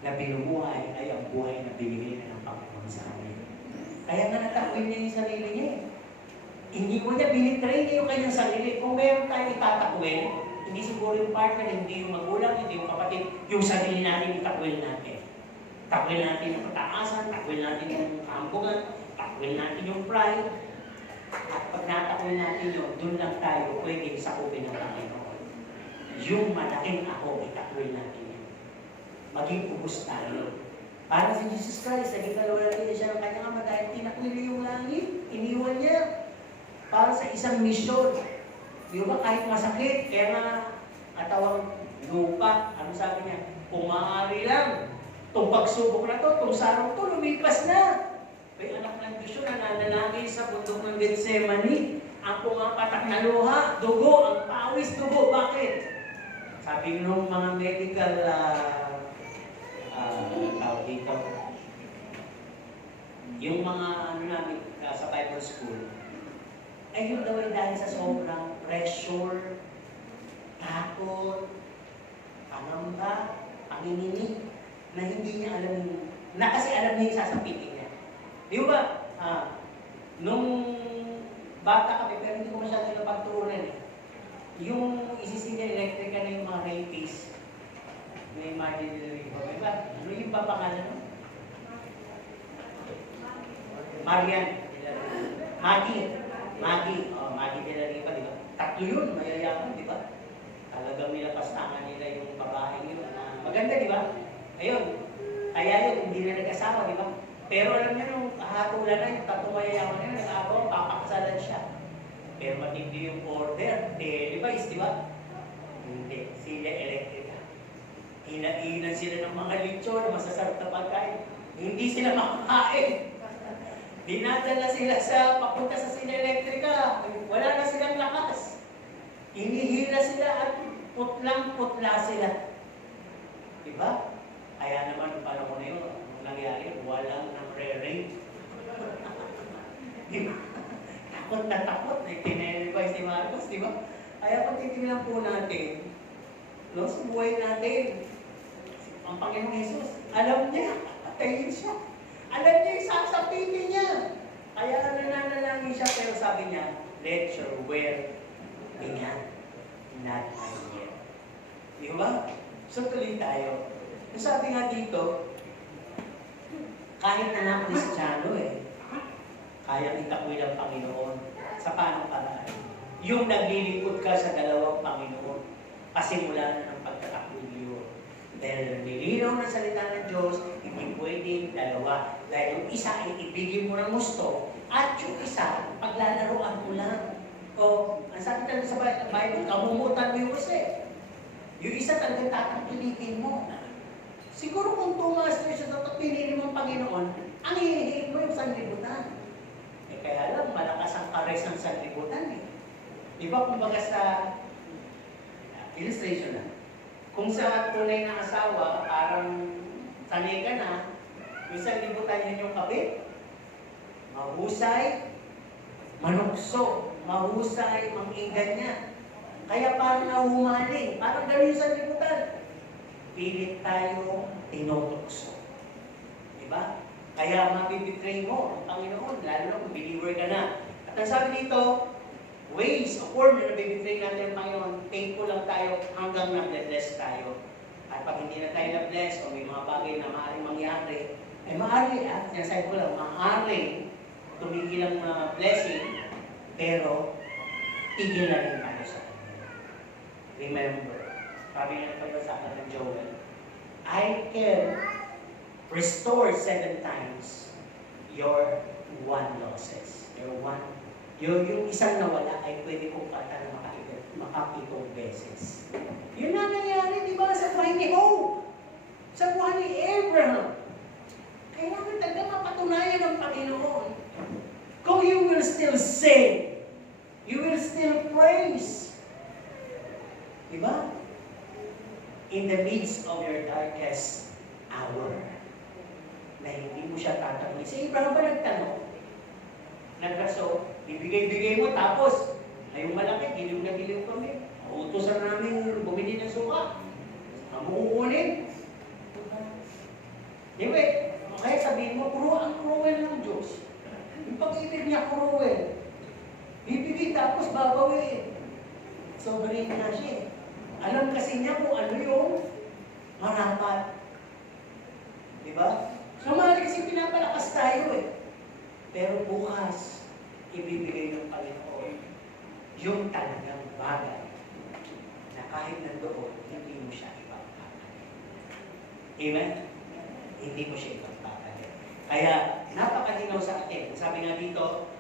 na binubuhay ay ang buhay na binigay na ng Panginoon sa amin. Kaya nga natakwil niya yung sarili niya. Hindi ko niya binitray niya yung kanyang sarili. Kung meron tayong itatakwil, hindi siguro yung partner, hindi yung magulang, hindi yung kapatid, yung sarili natin itakwil natin. Takwil natin yung kataasan, takwil natin yung kampungan, takwil natin yung pride. At pag natakwil natin yun, doon lang tayo pwede sakupin ng Panginoon. Yung malaking ako, itakwil natin yun. Maging ubus tayo. Para si Jesus Christ, naging kalawalati siya ng kanyang ama dahil tinakwil yung langit, iniwan niya para sa isang misyon. Di ba kahit masakit, kaya nga atawang lupa, ano sabi niya, kung maaari lang, itong pagsubok na to, itong sarong to, lumipas na. May anak ng Diyos yun na nanalangin sa bundok ng Getsemani. Ang pumapatak na luha, dugo, ang pawis, dugo. Bakit? Sabi nung mga medical tawag dito, yung mga ano namin sa Bible school, ay yun daw ay dahil sa sobrang pressure, takot, pangamba, panginginig, na hindi niya alam yung, na kasi alam niya yung sasapitin niya. Di ba? Nung bata kami, pero hindi ko masyado napagtuunan eh. Yung isisinya electrica na yung mga rapists, may Martin Delariva. Diba? Ano yung papangalan mo? Marian. Maggie. Maggie Delariva, di ba? Tatlo yun, mayayaman, di ba? Talagang nilapastangan nila yung babae yun. Maganda, di ba? Ayun. Kaya yun, hindi na nag-asawa, di ba? Pero alam niyo, nung hatulan na yung tatlong mayayaman na yun, nag-agaw, papakasalan siya. Pero matindi yung order, televised, di ba? Hindi, sila electrica. Hinainan sila ng mga lechon, masasarap na pagkain. Hindi sila makakain. Dinadala sila sa papunta sa sila electrica. Wala na silang lakas. Hinihila sila at putlang-putla sila. Di ba? Kaya naman, paano mo na yun? Anong nangyari? Walang nang-re-rape. Di ba? Takot na takot. Tinelevise si Marcos, di ba? Kaya pag titignan po natin, no, sa buhay natin, ang Panginoong Jesus, alam niya, patayin siya. Alam niya yung sasapitin niya. Kaya nananalangin siya, pero sabi niya, let your will be done, not my will. Di ba? So tuloy tayo. Sabi nga dito, kahit na na-Kristiyano kaya itakwil ang Panginoon. Sa paano paraan? Yung naglilingkod ka sa dalawang Panginoon, pasimula na ng pagtatakwil yun. Dahil nilinaw na salita ng Diyos, hindi pwedeng dalawa. Dahil yung isa ay ibigin mo ng gusto, at yung isa, paglalaroan mo lang. O, ang sabi talaga sa Bible, kamumutan mo yung isa Yung isa talagang tatangkilitin mo. Siguro kung 2 masters at pinili mong Panginoon, ang hihingin mo yung sanlibutan. Kaya lang, malakas ang kares ng sanlibutan Di ba, kumbaga sa illustration na, kung sa tunay na asawa, parang sanay ka na, minsan libutan yun yung kabit. Mahusay, manukso, mahusay, manginganyan. Kaya parang nahumaling, parang gano'n sa libutan. Pilit tayo tinutokso. Diba? Kaya mabibitray mo ang Panginoon, lalo na kung believer ka na. At ang sabi dito, ways o form na nabibitray natin ang Panginoon, thankful lang tayo hanggang na-bless tayo. At pag hindi na tayo na-bless o may mga bagay na maaaring mangyari, ay maaari, sinasabi ko lang, maaari tumigil ang mga blessing, pero tigil na rin tayo sa Kanya. Remember, sabi nga pa sa akin ng Joel, I can restore 7 times your 1 losses. Yung isang nawala ay pwede kong pata na makapitong beses. Yun na nangyari, di ba, sa buhay ni Job, sa buhay ni Abraham. Kailangan talaga mapatunayan ng Panginoon. Kung you will still sing, you will still praise. Di ba? In the midst of your darkest hour, na hindi mo siya tatanungin. Si Abraham ba nagtanong? Nagraso, ibigay-bigay mo, tapos, ngayong malaki, giliw na giliw kami. Utusan namin bumili ng suka. Ang kukunin. Diba? Kaya sabihin mo, ang cruel ng Diyos. Yung pag-ibig niya cruel. Bibigay tapos babawin. Sobrang na siya. Alam kasi niya kung ano yung marapat. Diba? So, mahal kasi pinapalakas tayo eh. Pero bukas, ibibigay ng Panginoon yung talagang bagay na kahit nandoon, hindi mo siya ipagpapalit. Amen? Hindi mo siya ipagpapalit. Kaya, napakalinaw sa atin. Sabi nga dito,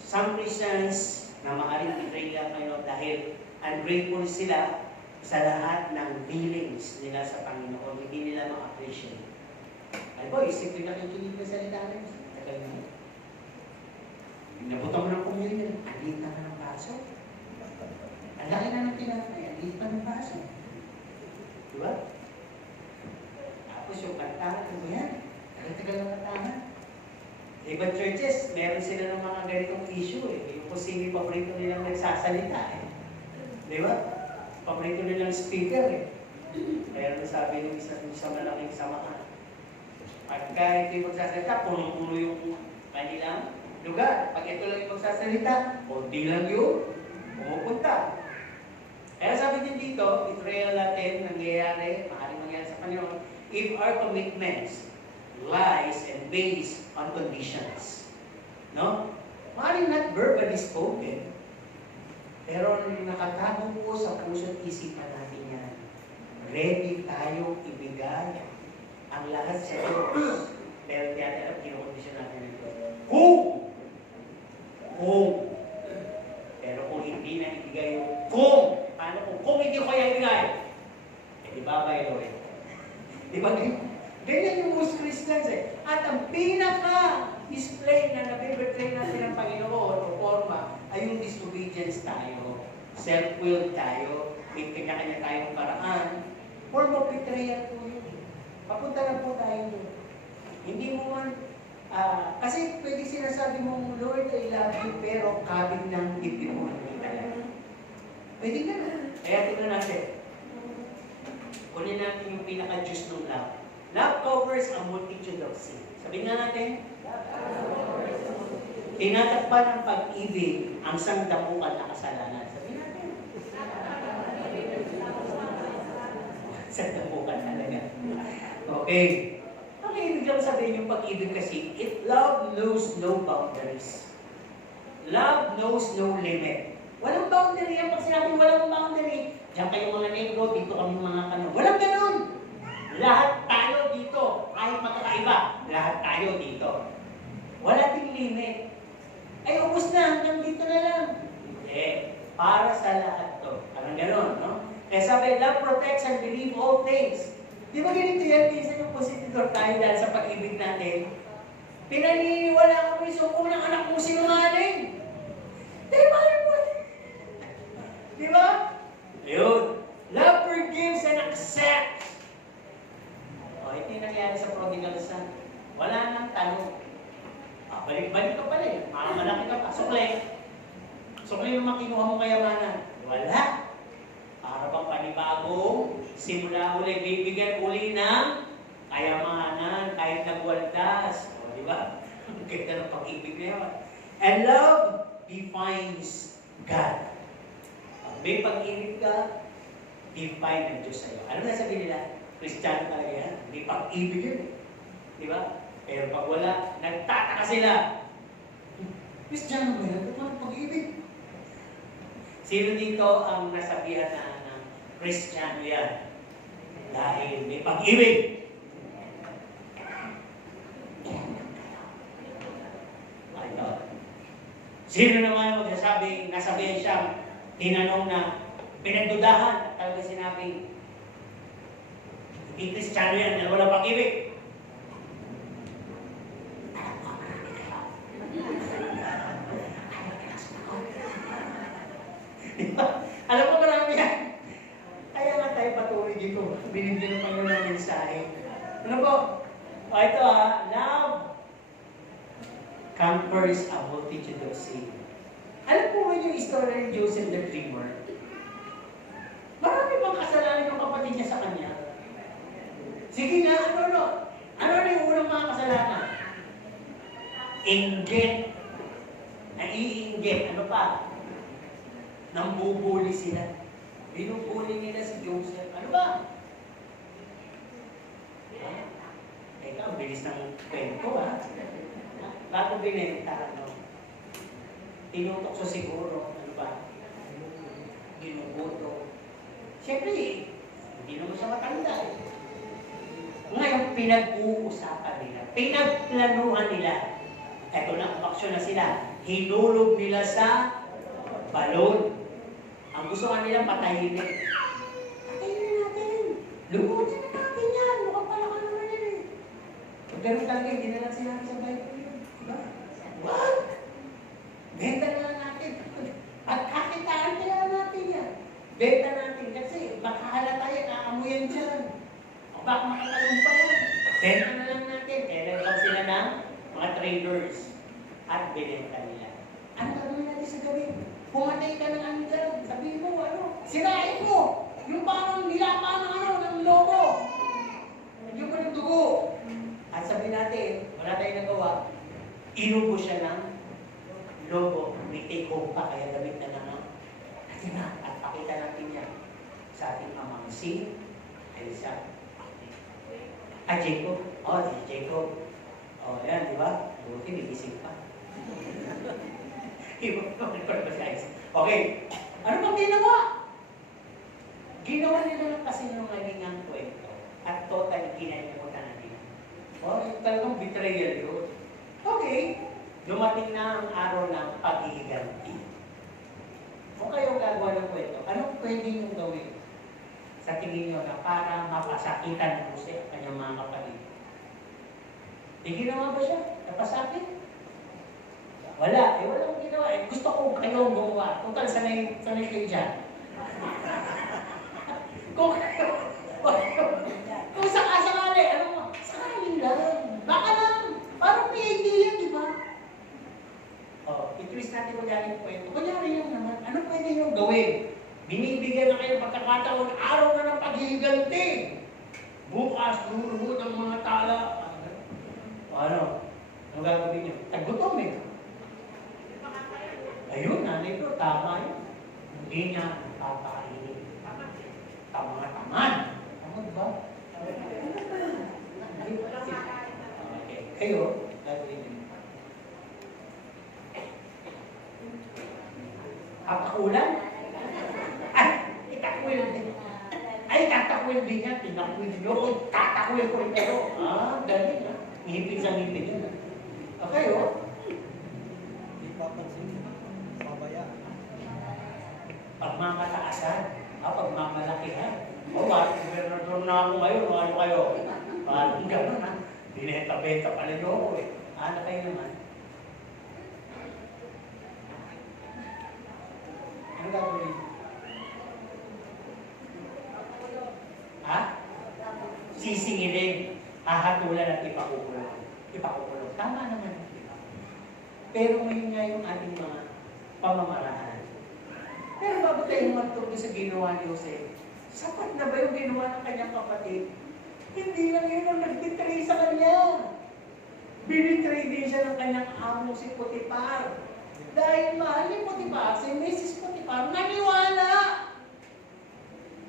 some Christians na maaaring betray nila Panginoon dahil ungrateful sila sa lahat ng dealings nila sa Panginoon. Hindi nila ma-appreciate. Ay boy, simple na kikinig na salita rin. Tagal na. Nabutan mo ng communion, alit na ng baso. Ang laki na ng tinapay, alit pa ng baso. Diba? Tapos yung kantahan, ano yan? Tagal-tagal ng kantahan. Ibang churches, meron sila ng mga ganitong issue eh. Yung kung sino yung paborito nilang nagsasalita eh. Diba? Paborito nilang speaker eh. Kaya sabi ng isang malaking samahan, pagka ito yung magsasalita, punong-puno yung kanilang lugar. Pag ito lang yung magsasalita, konti lang yung pumupunta. Kaya sabi din dito, betrayal natin, nangyayari, maaaring mangyayari sa Panginoon, if our commitments lies and based on conditions. No? Maaaring not verbally spoken, pero nakatago po sa puso at isipan natin yan. Ready tayong ibigay ang lahat sa Diyos. Pero tiyatara, kinukondisyon natin ito. Kung! Pero kung hindi na ibigay yung kung! Paano kung hindi ko kaya ibigay? Eh, di ba ba ito eh? Di ba? Ganyan yung most Christians eh. At ang pinaka-display na nabibetray natin ng Panginoon o forma ay yung disobedience tayo. Self-willed tayo. May kanya-kanya tayong paraan. Form of betrayal po yun. Papunta na po tayo doon. Hindi mo man, kasi pwede sinasabi mong, Lord, I love you, pero kabig ng dibdib mo. Hindi talaga. Pwede ka na. Kaya tignan natin. Kunin natin yung pinaka-juice ng love. Love covers a multitude of sin. Sabihin nga natin, tinatakpan ng pag-ibig ang sangdamukan na kasalanan. Sabihin natin. Sangdamukan talaga. Okay. Ang ibig lang sabihin yung pag-ibig kasi, love knows no boundaries. Love knows no limit. Walang boundary yan. Pag sinabing walang boundary, diyan kayo mga negro, dito kami mga kanon. Walang ganun. Lahat tayo dito, kahit magkakaiba, lahat tayo dito. Wala ding limit. Ay, ubus na, hanggang dito na lang. Eh, para sa lahat to. Parang gano'n, no? Kaya sabi, love protects and believe all things. Di ba ganito yan? Minsan yung positidor tayo dahil sa pag-ibig natin. Pinaniniwala kami sa unang anak mo sinungaling. Di ba? Di ba? Yun. Love forgives and accepts. O, ito yung nangyari. nangyari sa prodigal son? Wala nang tanong. Balik-balik ka pala eh. Malaki ka pa. Sukli yung makinuha mo kayamanan. Wala. Para bang panibagong simula uli, bibigyan uli ng kayamanan kahit nagwaldas. O, di ba? Ang ganda ng pag-ibig na yun. And love defines God. May pag-ibig ka, define ng Diyos sa'yo. Ano na sabihin nila? Kristiyano talaga yan. May pag-ibig yun. Di ba? Pero pag wala, nagtataka sila. Kristiyano ba yan? Ano pag-ibig? Sino dito ang nasabihan na Kristiyano yan? Dahil may pag-ibig. Ito. Sino naman magsasabi, nasabihan siya, tinanong na pinagdudahan, at talaga sinabi, hindi Kristiyano yan, dahil wala pag-ibig. Alam mo marami yan. Kaya nga tayo patuloy dito. Binibigyan ng Panginoon ng mensahe. Ano po? O ito love conquers a multitude of sin. Alam po ba yung istorya ni Joseph the Dreamer? Marami bang kasalanan yung kapatid niya sa kanya? Sige nga, ano yung unang mga kasalanan? Inggit. Naiinggit. Ano pa? Nambubuli sila. Binubuli nila si Joseph. Ano ba? Teka, ang bilis ng kwento Bago binenta, tinutok sa siguro. Ano ba? Ginuguto. Siyempre, hindi naman siya matanda Ngayon, pinag-uusapan nila. Pinagplanuhan nila. Eto na, umaksyon na sila. Hinulog nila sa balon. Ang gusto nga nilang patayin. Patayin natin. Lumutin na natin yan. Mukhang palaka naman yan eh. Pero talaga, hindi na lang sinabi sa Bible yun. Diba? What? Benta na lang natin. At kakitaan kaya natin yan. Benta natin kasi makahalata yan. Aamuyan dyan. O baka makatalong pa yan. Benta na lang natin. Kaya nagpag sila ng mga traders. At binenta nila. Ano gagawin natin sa gawin? Pumatay ka ng andyan, sabihin mo, sirain mo! Yung parang nilapan ng lobo! Yung pa ng dugo! At sabihin natin, wala tayong nagawa, inubo siya ng lobo, may take home pa, kaya gamit na natin na, at pakita natin yan sa ating amang si Isaac. Jacob. Jacob. Yan, di ba? Buti, nigising pa. Okay. Ano bang ginawa? Ginawa nila lang kasi ng malingang kwento at totally kinalimutan natin. Talagang betrayal yun. Okay. Dumating na ang araw ng paghihiganti. Kung kayo gagawa ng kwento, anong pwede niyong gawin sa tingin niyo na para mapasakitan mo siya kanyang mga kapatid? Di ginawa ba siya? Napasakit? Wala. Walang ginawa. Gusto ko kayo gumawa. Total, sanay kayo dyan. Kung sakasakali, sakali lang. Baka lang. Parang may idea, di ba? I-twist natin kunyari yung kwento. Kunyari yun naman. Ano pwede nyo gawin? Binibigyan na kayo pagkakataon, araw na ng paghihiganti. Bukas, luluhod ang mga tala. Ano gagawin nyo? Tagutom Ayun, nanay ko, tama yun. Hindi niya papakainin. Tamad. Tamad ba? Okay. Kayo, gagawin niyo. Papakulan? Itakwil din. Tatakwil din niya. Tinakwil niyo. Tatakwil ko rin kayo. Galing ngipin sa ngipin yun. Kayo, pagmamataasan, pagmamalakihan. Bakit gobernador na ako ngayon, ano kayo? Parang gano'n Bineta-beta pala niyo ako Ano kayo naman? Ano gagawin? Sisingilin. hahatulan at ipakukulong. Ipakukulong. Tama naman. Diba? Pero ngayon nga yung ating mga pamamaraan. Pero bago tayo magturo sa ginawa ni Jose, sapat na ba yung ginawa ng kanyang kapatid? Hindi lang yun ang nag-betray sa kanya. Binitray din siya ng kanyang amo si Potiphar. Dahil mahal ni Potiphar, si Mrs. Potiphar, naniwala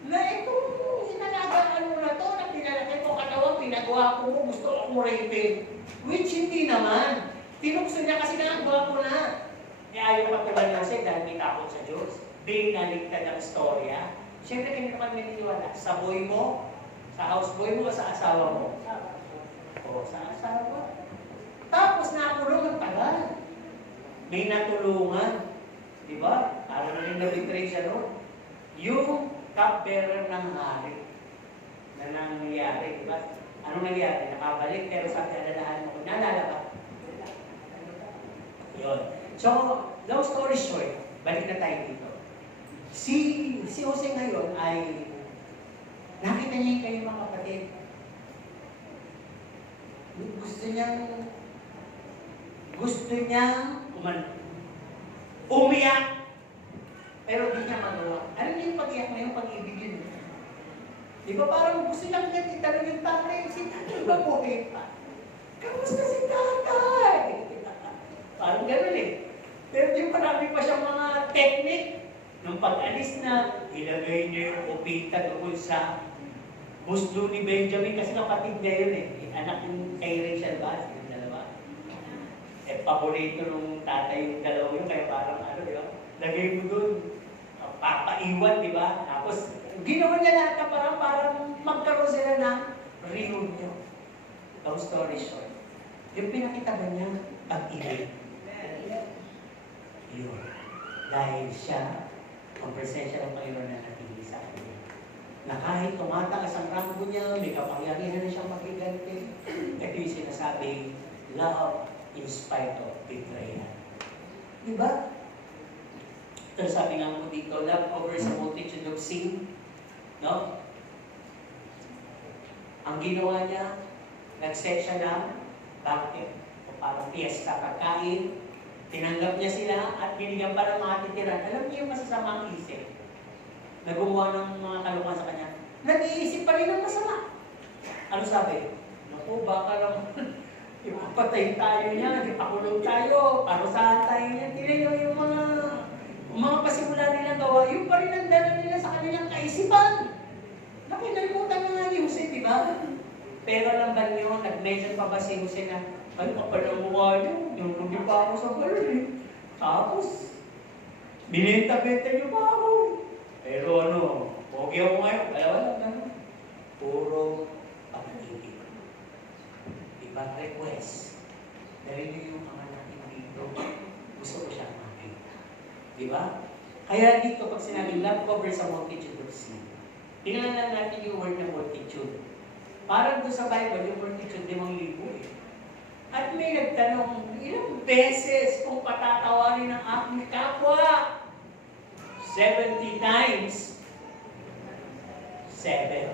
na itong hinalagaan mo na to, na pinalaki ko katawan, pinagawa ko mo, gusto ako rapin. Which hindi naman. Tinukso niya kasi nagawa ko na. Eh ayaw katulad niya siya dahil may takot sa Diyos. Binaligtad ang storya. Siyempre, hindi naman naniniwala. Sa boy mo, sa houseboy mo, o sa asawa mo? O, sa asawa. Tapos nakulong ang tagal. May natulungan. Di ba? Alam mo rin na-betray siya noon. Yung cupbearer ng hari na nangyayari, di ba? Anong nangyari? Nakabalik, pero sabi alalahan mo, naalala ba? Yun. So, long story short, balik na tayo dito. Si Jose ngayon ay nakita niya kayo mga kapatid. Gusto niyang umiyak, pero di niya magawa. Ano niya yung pag-iyak na yung pag-ibig yun? Di ba parang gusto niyang itanong yung tatay, si tatay ba buhay pa? Kamusta si tatay? Parang gano'n eh. Pero yung marami pa siyang mga technique. Nung pag-alis na, ilagay niya yung upita doon sa gusto ni Benjamin kasi kapatid niya yun eh. Anak yung kay Rachel Bass, yung dalawa. Eh, paborito nung tatay yung dalawa yun, kaya parang ano, di ba? Lagay mo doon, papaiwan, di ba? Tapos, ginawa niya lahat na parang magkaroon sila ng reunion. Long story short. Yung pinakita ba niya, pag-ibig. Yun. Dahil siya, ang presensya ng Panginoon na natigil sa kanya. Na kahit tumataas ang rango niya, may kapangyarihan na siyang makiganti. Ito yung sinasabing, love in spite of betrayal. Diba? Ito sabi nga mo dito, love covers a multitude of sin. No? Ang ginawa niya, nag-set siya ng banquet o parang fiesta, pagkain, tinanggap niya sila at binigyan pa ng mga titiran. Alam niyo yung masasamang isip na gumawa ng mga kalungan sa kanya. Nag-iisip pa rin ng masama. Ano sabi? Naku, baka lang ipapatay tayo niya, ipakulong tayo, parusahan tayo niya. Tignan niyo yung mga pasimula nilang gawa, yung pa rin ang dala nila sa kanilang kaisipan. Nakinalimutan na nga ni Jose, di ba? Pero alam ba niyo, nag-mention pa ba si Jose na, ano ka pa ng mukha niyo? Yung lugi pa ako sa balon eh. Tapos, binenta-benta niyo pa ako. Pero ano, pogi ako ngayon. Kaya wala ganun. Puro pag-ibig. Ibang request. Dahil niyo yung mga natin dito. Gusto ko siyang makita. Di ba? Kaya dito, pag sinabing love covers a multitude of sin, tingnan lang natin yung word na multitude. Parang doon sa Bible, yung multitude, 5,000 eh. At may nagtanong, ilang beses kung patatawarin ng aking kapwa? 70 times 7.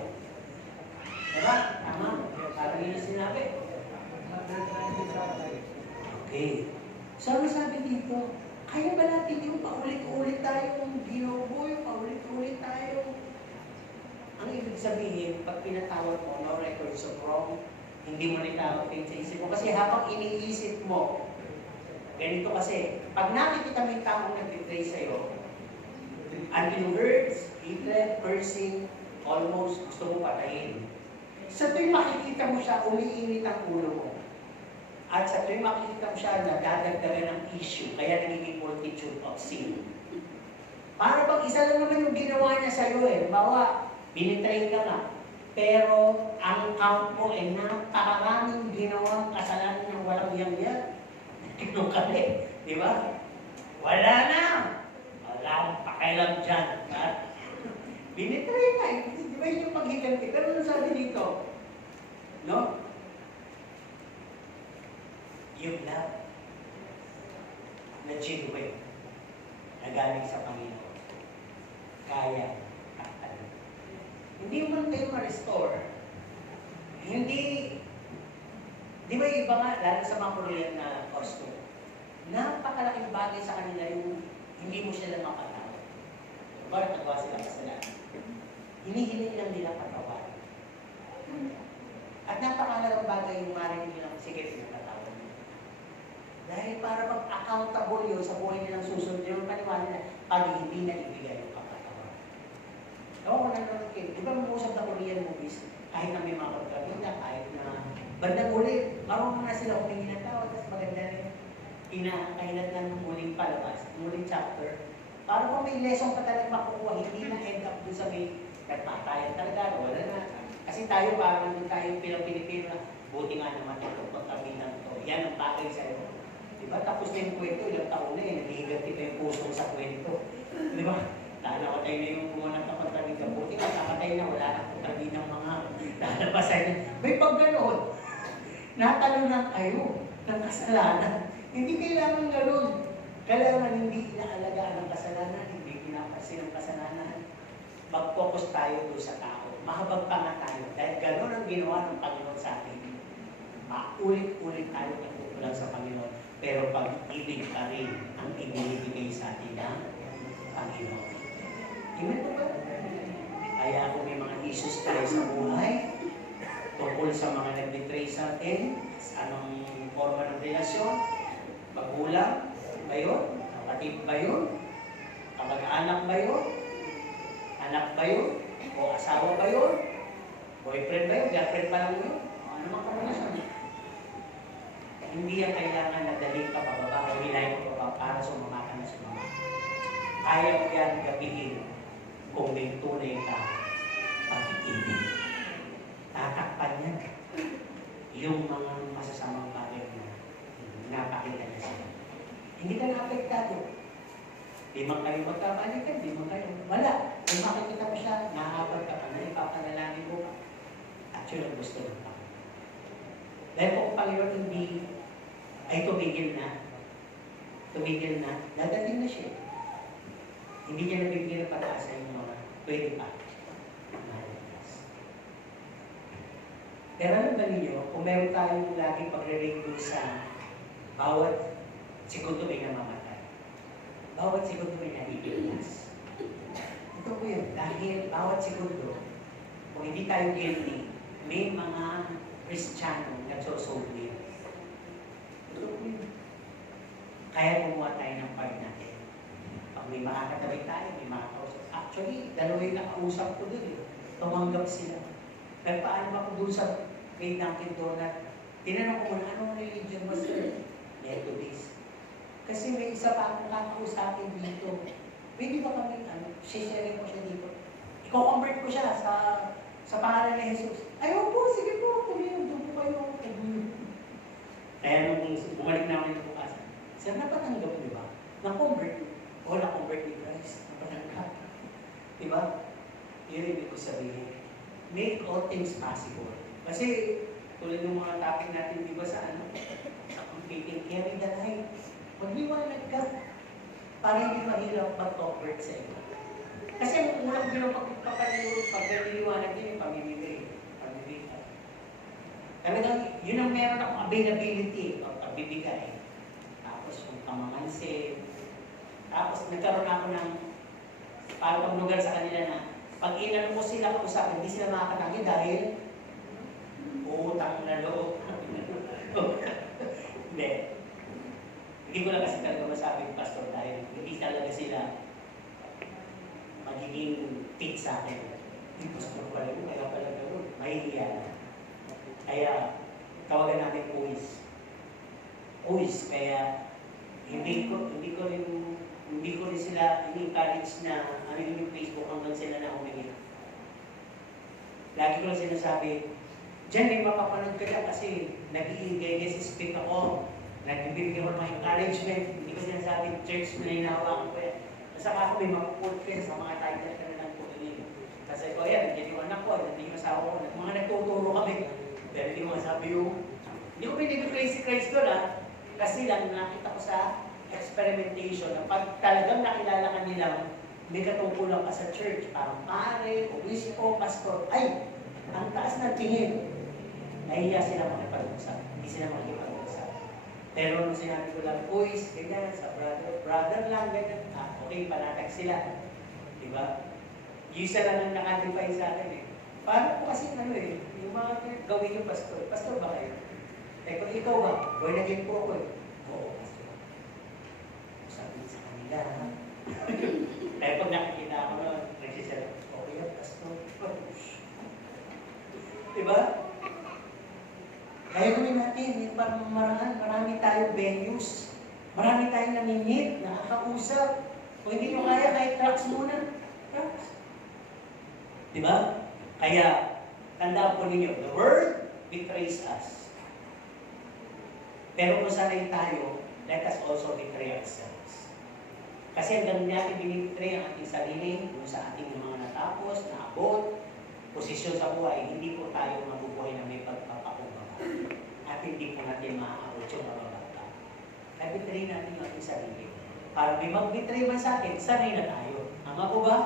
Diba? Tama? Parang yun yung sinabi. Okay. So, ano sabi dito? Kaya ba natin yung paulit-ulit tayong ginuboy, paulit-ulit tayo? Ang ibig sabihin, pag pinatawad mo, no records of wrong, hindi mo nitawag din sa isip mo. Kasi habang iniisip mo, ganito kasi, pag nakikita mo yung taong nag-betray sa'yo, until words, hatred, cursing, almost gusto mo patayin. Sa tuwing makikita mo siya, umiinit ang ulo mo. At sa tuwing makikita mo siya, nadadagdagan ng issue, kaya nagiging multitude of sin. Para bang isa lang naman yung ginawa niya sa'yo eh. Bawa, binitray ka nga. Pero ang count mo ay napakaraming ginawang kasalanan ng walang yang-yang. Tignan kami, di ba? Wala na! Wala akong pakialam dyan. Binitray ka eh. Di ba yun yung paghiganti? Pero ano sabi dito? No? Yung love na genuine na galing sa Panginoon. Kaya takpan. Hindi man kayo ma-restore. Hindi Di ba yung iba nga, lalo sa mga Korean na costume, napakalaking bagay sa kanila yung hindi mo sila mapatawad. Bakit nagawa sila kasalanan? Hinihiling lang nila patawad. At napakalaking bagay yung marinig nilang, sige, pinapatawad mo. Dahil para mag-accountable yun sa buhay nilang susunod, yung paniwala na pag hindi na ibigay yung kapatawad. Ewan ko na naman kayo, di ba mag-usap na Korean movies, kahit na may mga pagkabina, kahit na bandang uli, marunong na sila humingi ng tawad, tapos maganda rin kinakainat na ng muling palabas, muling chapter. Para kung may lesson ka talaga makukuha, hindi na end up dun sa may nagpatayan talaga, wala na. Kasi tayo parang nandun tayo bilang Pilipino na, buti nga naman ito, pagkabilang to. Yan ang bagay sa'yo. Diba? Tapos na yung kwento, ilang taon na naghihiganti pa yung puso sa kwento. Diba? Nakakatay na yung mga nagkapagtabigan. Buti nga, nakakatay na, wala na pagtabi ng mga lalabasan. May pag-ganoon, natalo na kayo ng kasalanan. Hindi kailangan gano'n. Kailangan hindi inaalagaan ng kasalanan, hindi pinapansin ng kasalanan. Mag-focus tayo doon sa tao. Mahabag pa nga tayo. Dahil gano'n ang ginawa ng Panginoon sa atin. Ulit-ulit tayo natutulang sa Panginoon. Pero pag-ibig pa rin ang ibinibigay sa atin ng Panginoon. Amen po ba? Kaya kung may mga issues tayo sa buhay, tungkol sa mga nag-betray sa atin, anong forma ng relasyon, magulang ba yun? Kapatid ba yun? Kamag-anak ba yun? Anak ba yun? O asawa ba yun? Boyfriend ba yun? Girlfriend pa lang yun? Ano mga karelasyon? Hindi yan kailangan na daling ka pababa o hilahin ko pa para sumama ka na sumama. Kaya mo yan gabihin kung may tunay ka pag-ibig. Tatakpan yan yung mga masasamang bagay na napakita niya sila. Hindi ka na-apektado. Di man kayo magkabalikan, di man kayo. Wala. Kung makikita mo siya, nakakapag ka pa na, ipapanalangin mo ka. At yun ang gusto ng Panginoon. Dahil kung Panginoon hindi ay tumigil na, dadating na siya. Hindi niya nabigyan ng pag-asa yung mga pwede pa. Pero alam ba ninyo, kung meron tayong laging pagre-rate sa bawat segundo may namamatay. Bawat segundo may naliligtas. Ito po yun, dahil bawat segundo, kung hindi tayo guilty, may mga Kristiyano na sosobli. Ito po yun. Kaya gumawa tayo ng part natin. Pag may makakatabi tayo, may makakausap. Actually, dalawa yung nakausap ko doon eh. Tumanggap sila. Nagpaalam ako doon sa kay Dunkin Donut. Tinanong ko muna, anong religion mo sir? Methodist. Kasi may isa pa akong kakausapin dito. Pwede ba kami, share ko siya dito. Iko-convert ko siya sa pangalan ni Jesus. Ayaw po, sige po, kumiyon, doon po kayo. Kaya nung bumalik na ako nito bukasan, sir, napatanggap niyo ba? Na-convert niyo? O na-convert ni Christ? Napatanggap. Diba? Yun ibig ko sabihin. Make all things possible. Kasi, tulad ng mga topic natin, di ba sa sa competing, carry the light. Magliwanag ka. Para hindi mahirap mag-convert sa iyo. Kasi ang unang pagpapaliliwanag din yung pamimigay. Pamimigay. Talagang, yun ang meron akong availability o pagbibigay. Tapos yung pamamansin. Tapos nagkaroon ako ng para paglugar sa kanila na pag inano mo sila kausap, hindi sila makakatanggi dahil utang na loob. Hindi. Hindi ko lang kasi talaga masabing pastor dahil hindi talaga sila magiging fit sa akin. Hindi pastor pala yun, kaya pala gano'n. Mahihiya na. Kaya tawagan natin uwis. Uwis, kaya hindi ko rin sila in-encourage na yung Facebook hanggang sila na humingi. Lagi ko lang sinasabi, diyan may mapapanood ka dyan kasi nag-iigay si speak ako, nagbibigyan ko ng encouragement, hindi ko sinasabi, church na hinahawakan ko yan. Basta ako may mapupult ka sa mga title ka na lang po nila. Kasi ko yan, nandiyan yung anak ko, nandiyan yung asawa ko, mga nagtuturo kami. Pero hindi ko masabi hindi ko pinag-praise si Christ doon kasi lang nakita ko sa experimentation na pag talagang nakilala ka nilang may katungkulan ka sa church, parang pare, obispo, pastor, ay, ang taas ng tingin. Nahiya sila makipag makipag-usap. Hindi sila makipag-usap. Pero nung sinabi ko lang, uy, ganyan, sa brother lang, ganyan. Okay, panatag sila. Diba? Yung isa lang ang nakadefine sa akin eh. Paano po kasi yung mga gawin yung pastor. Pastor ba kayo? Eh kung ikaw ba, born again po ako eh. Oo, pastor. Sabi sa kanila, ha? Kaya pag nakikita ako na, nagsisabi, okay yan, pastor. Diba? Kaya gawin natin, para marami tayong venues. Marami tayong namimit, nakakausap. Kung hindi mo kaya, kahit tracks muna. Tracks. Diba? Kaya, tandaan po ninyo, the world betrays us. Pero kung sanay tayo, let us also betray ourselves. Kasi hanggang natin binibetray ang ating sarili, kung sa ating mga natapos, naabot, posisyon sa buhay, hindi po tayo mabubuhay na may pagpapakumbaba. At hindi po natin maaabot yung mababata. Kaya betray natin yung ating sarili. Para may mag-betray man sa atin, sanay na tayo. Ama po ba?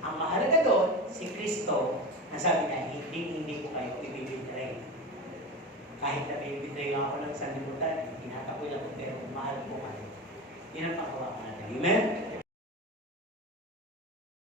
Ang mahalaga doon, si Kristo, nasabi na, hindi ko kayo ibibitray. Kahit na ibibitray lang ako ng sanlibutan, tinatapoy lang ko, pero mahal ko kayo. Yan ang panghawakan natin. Amen?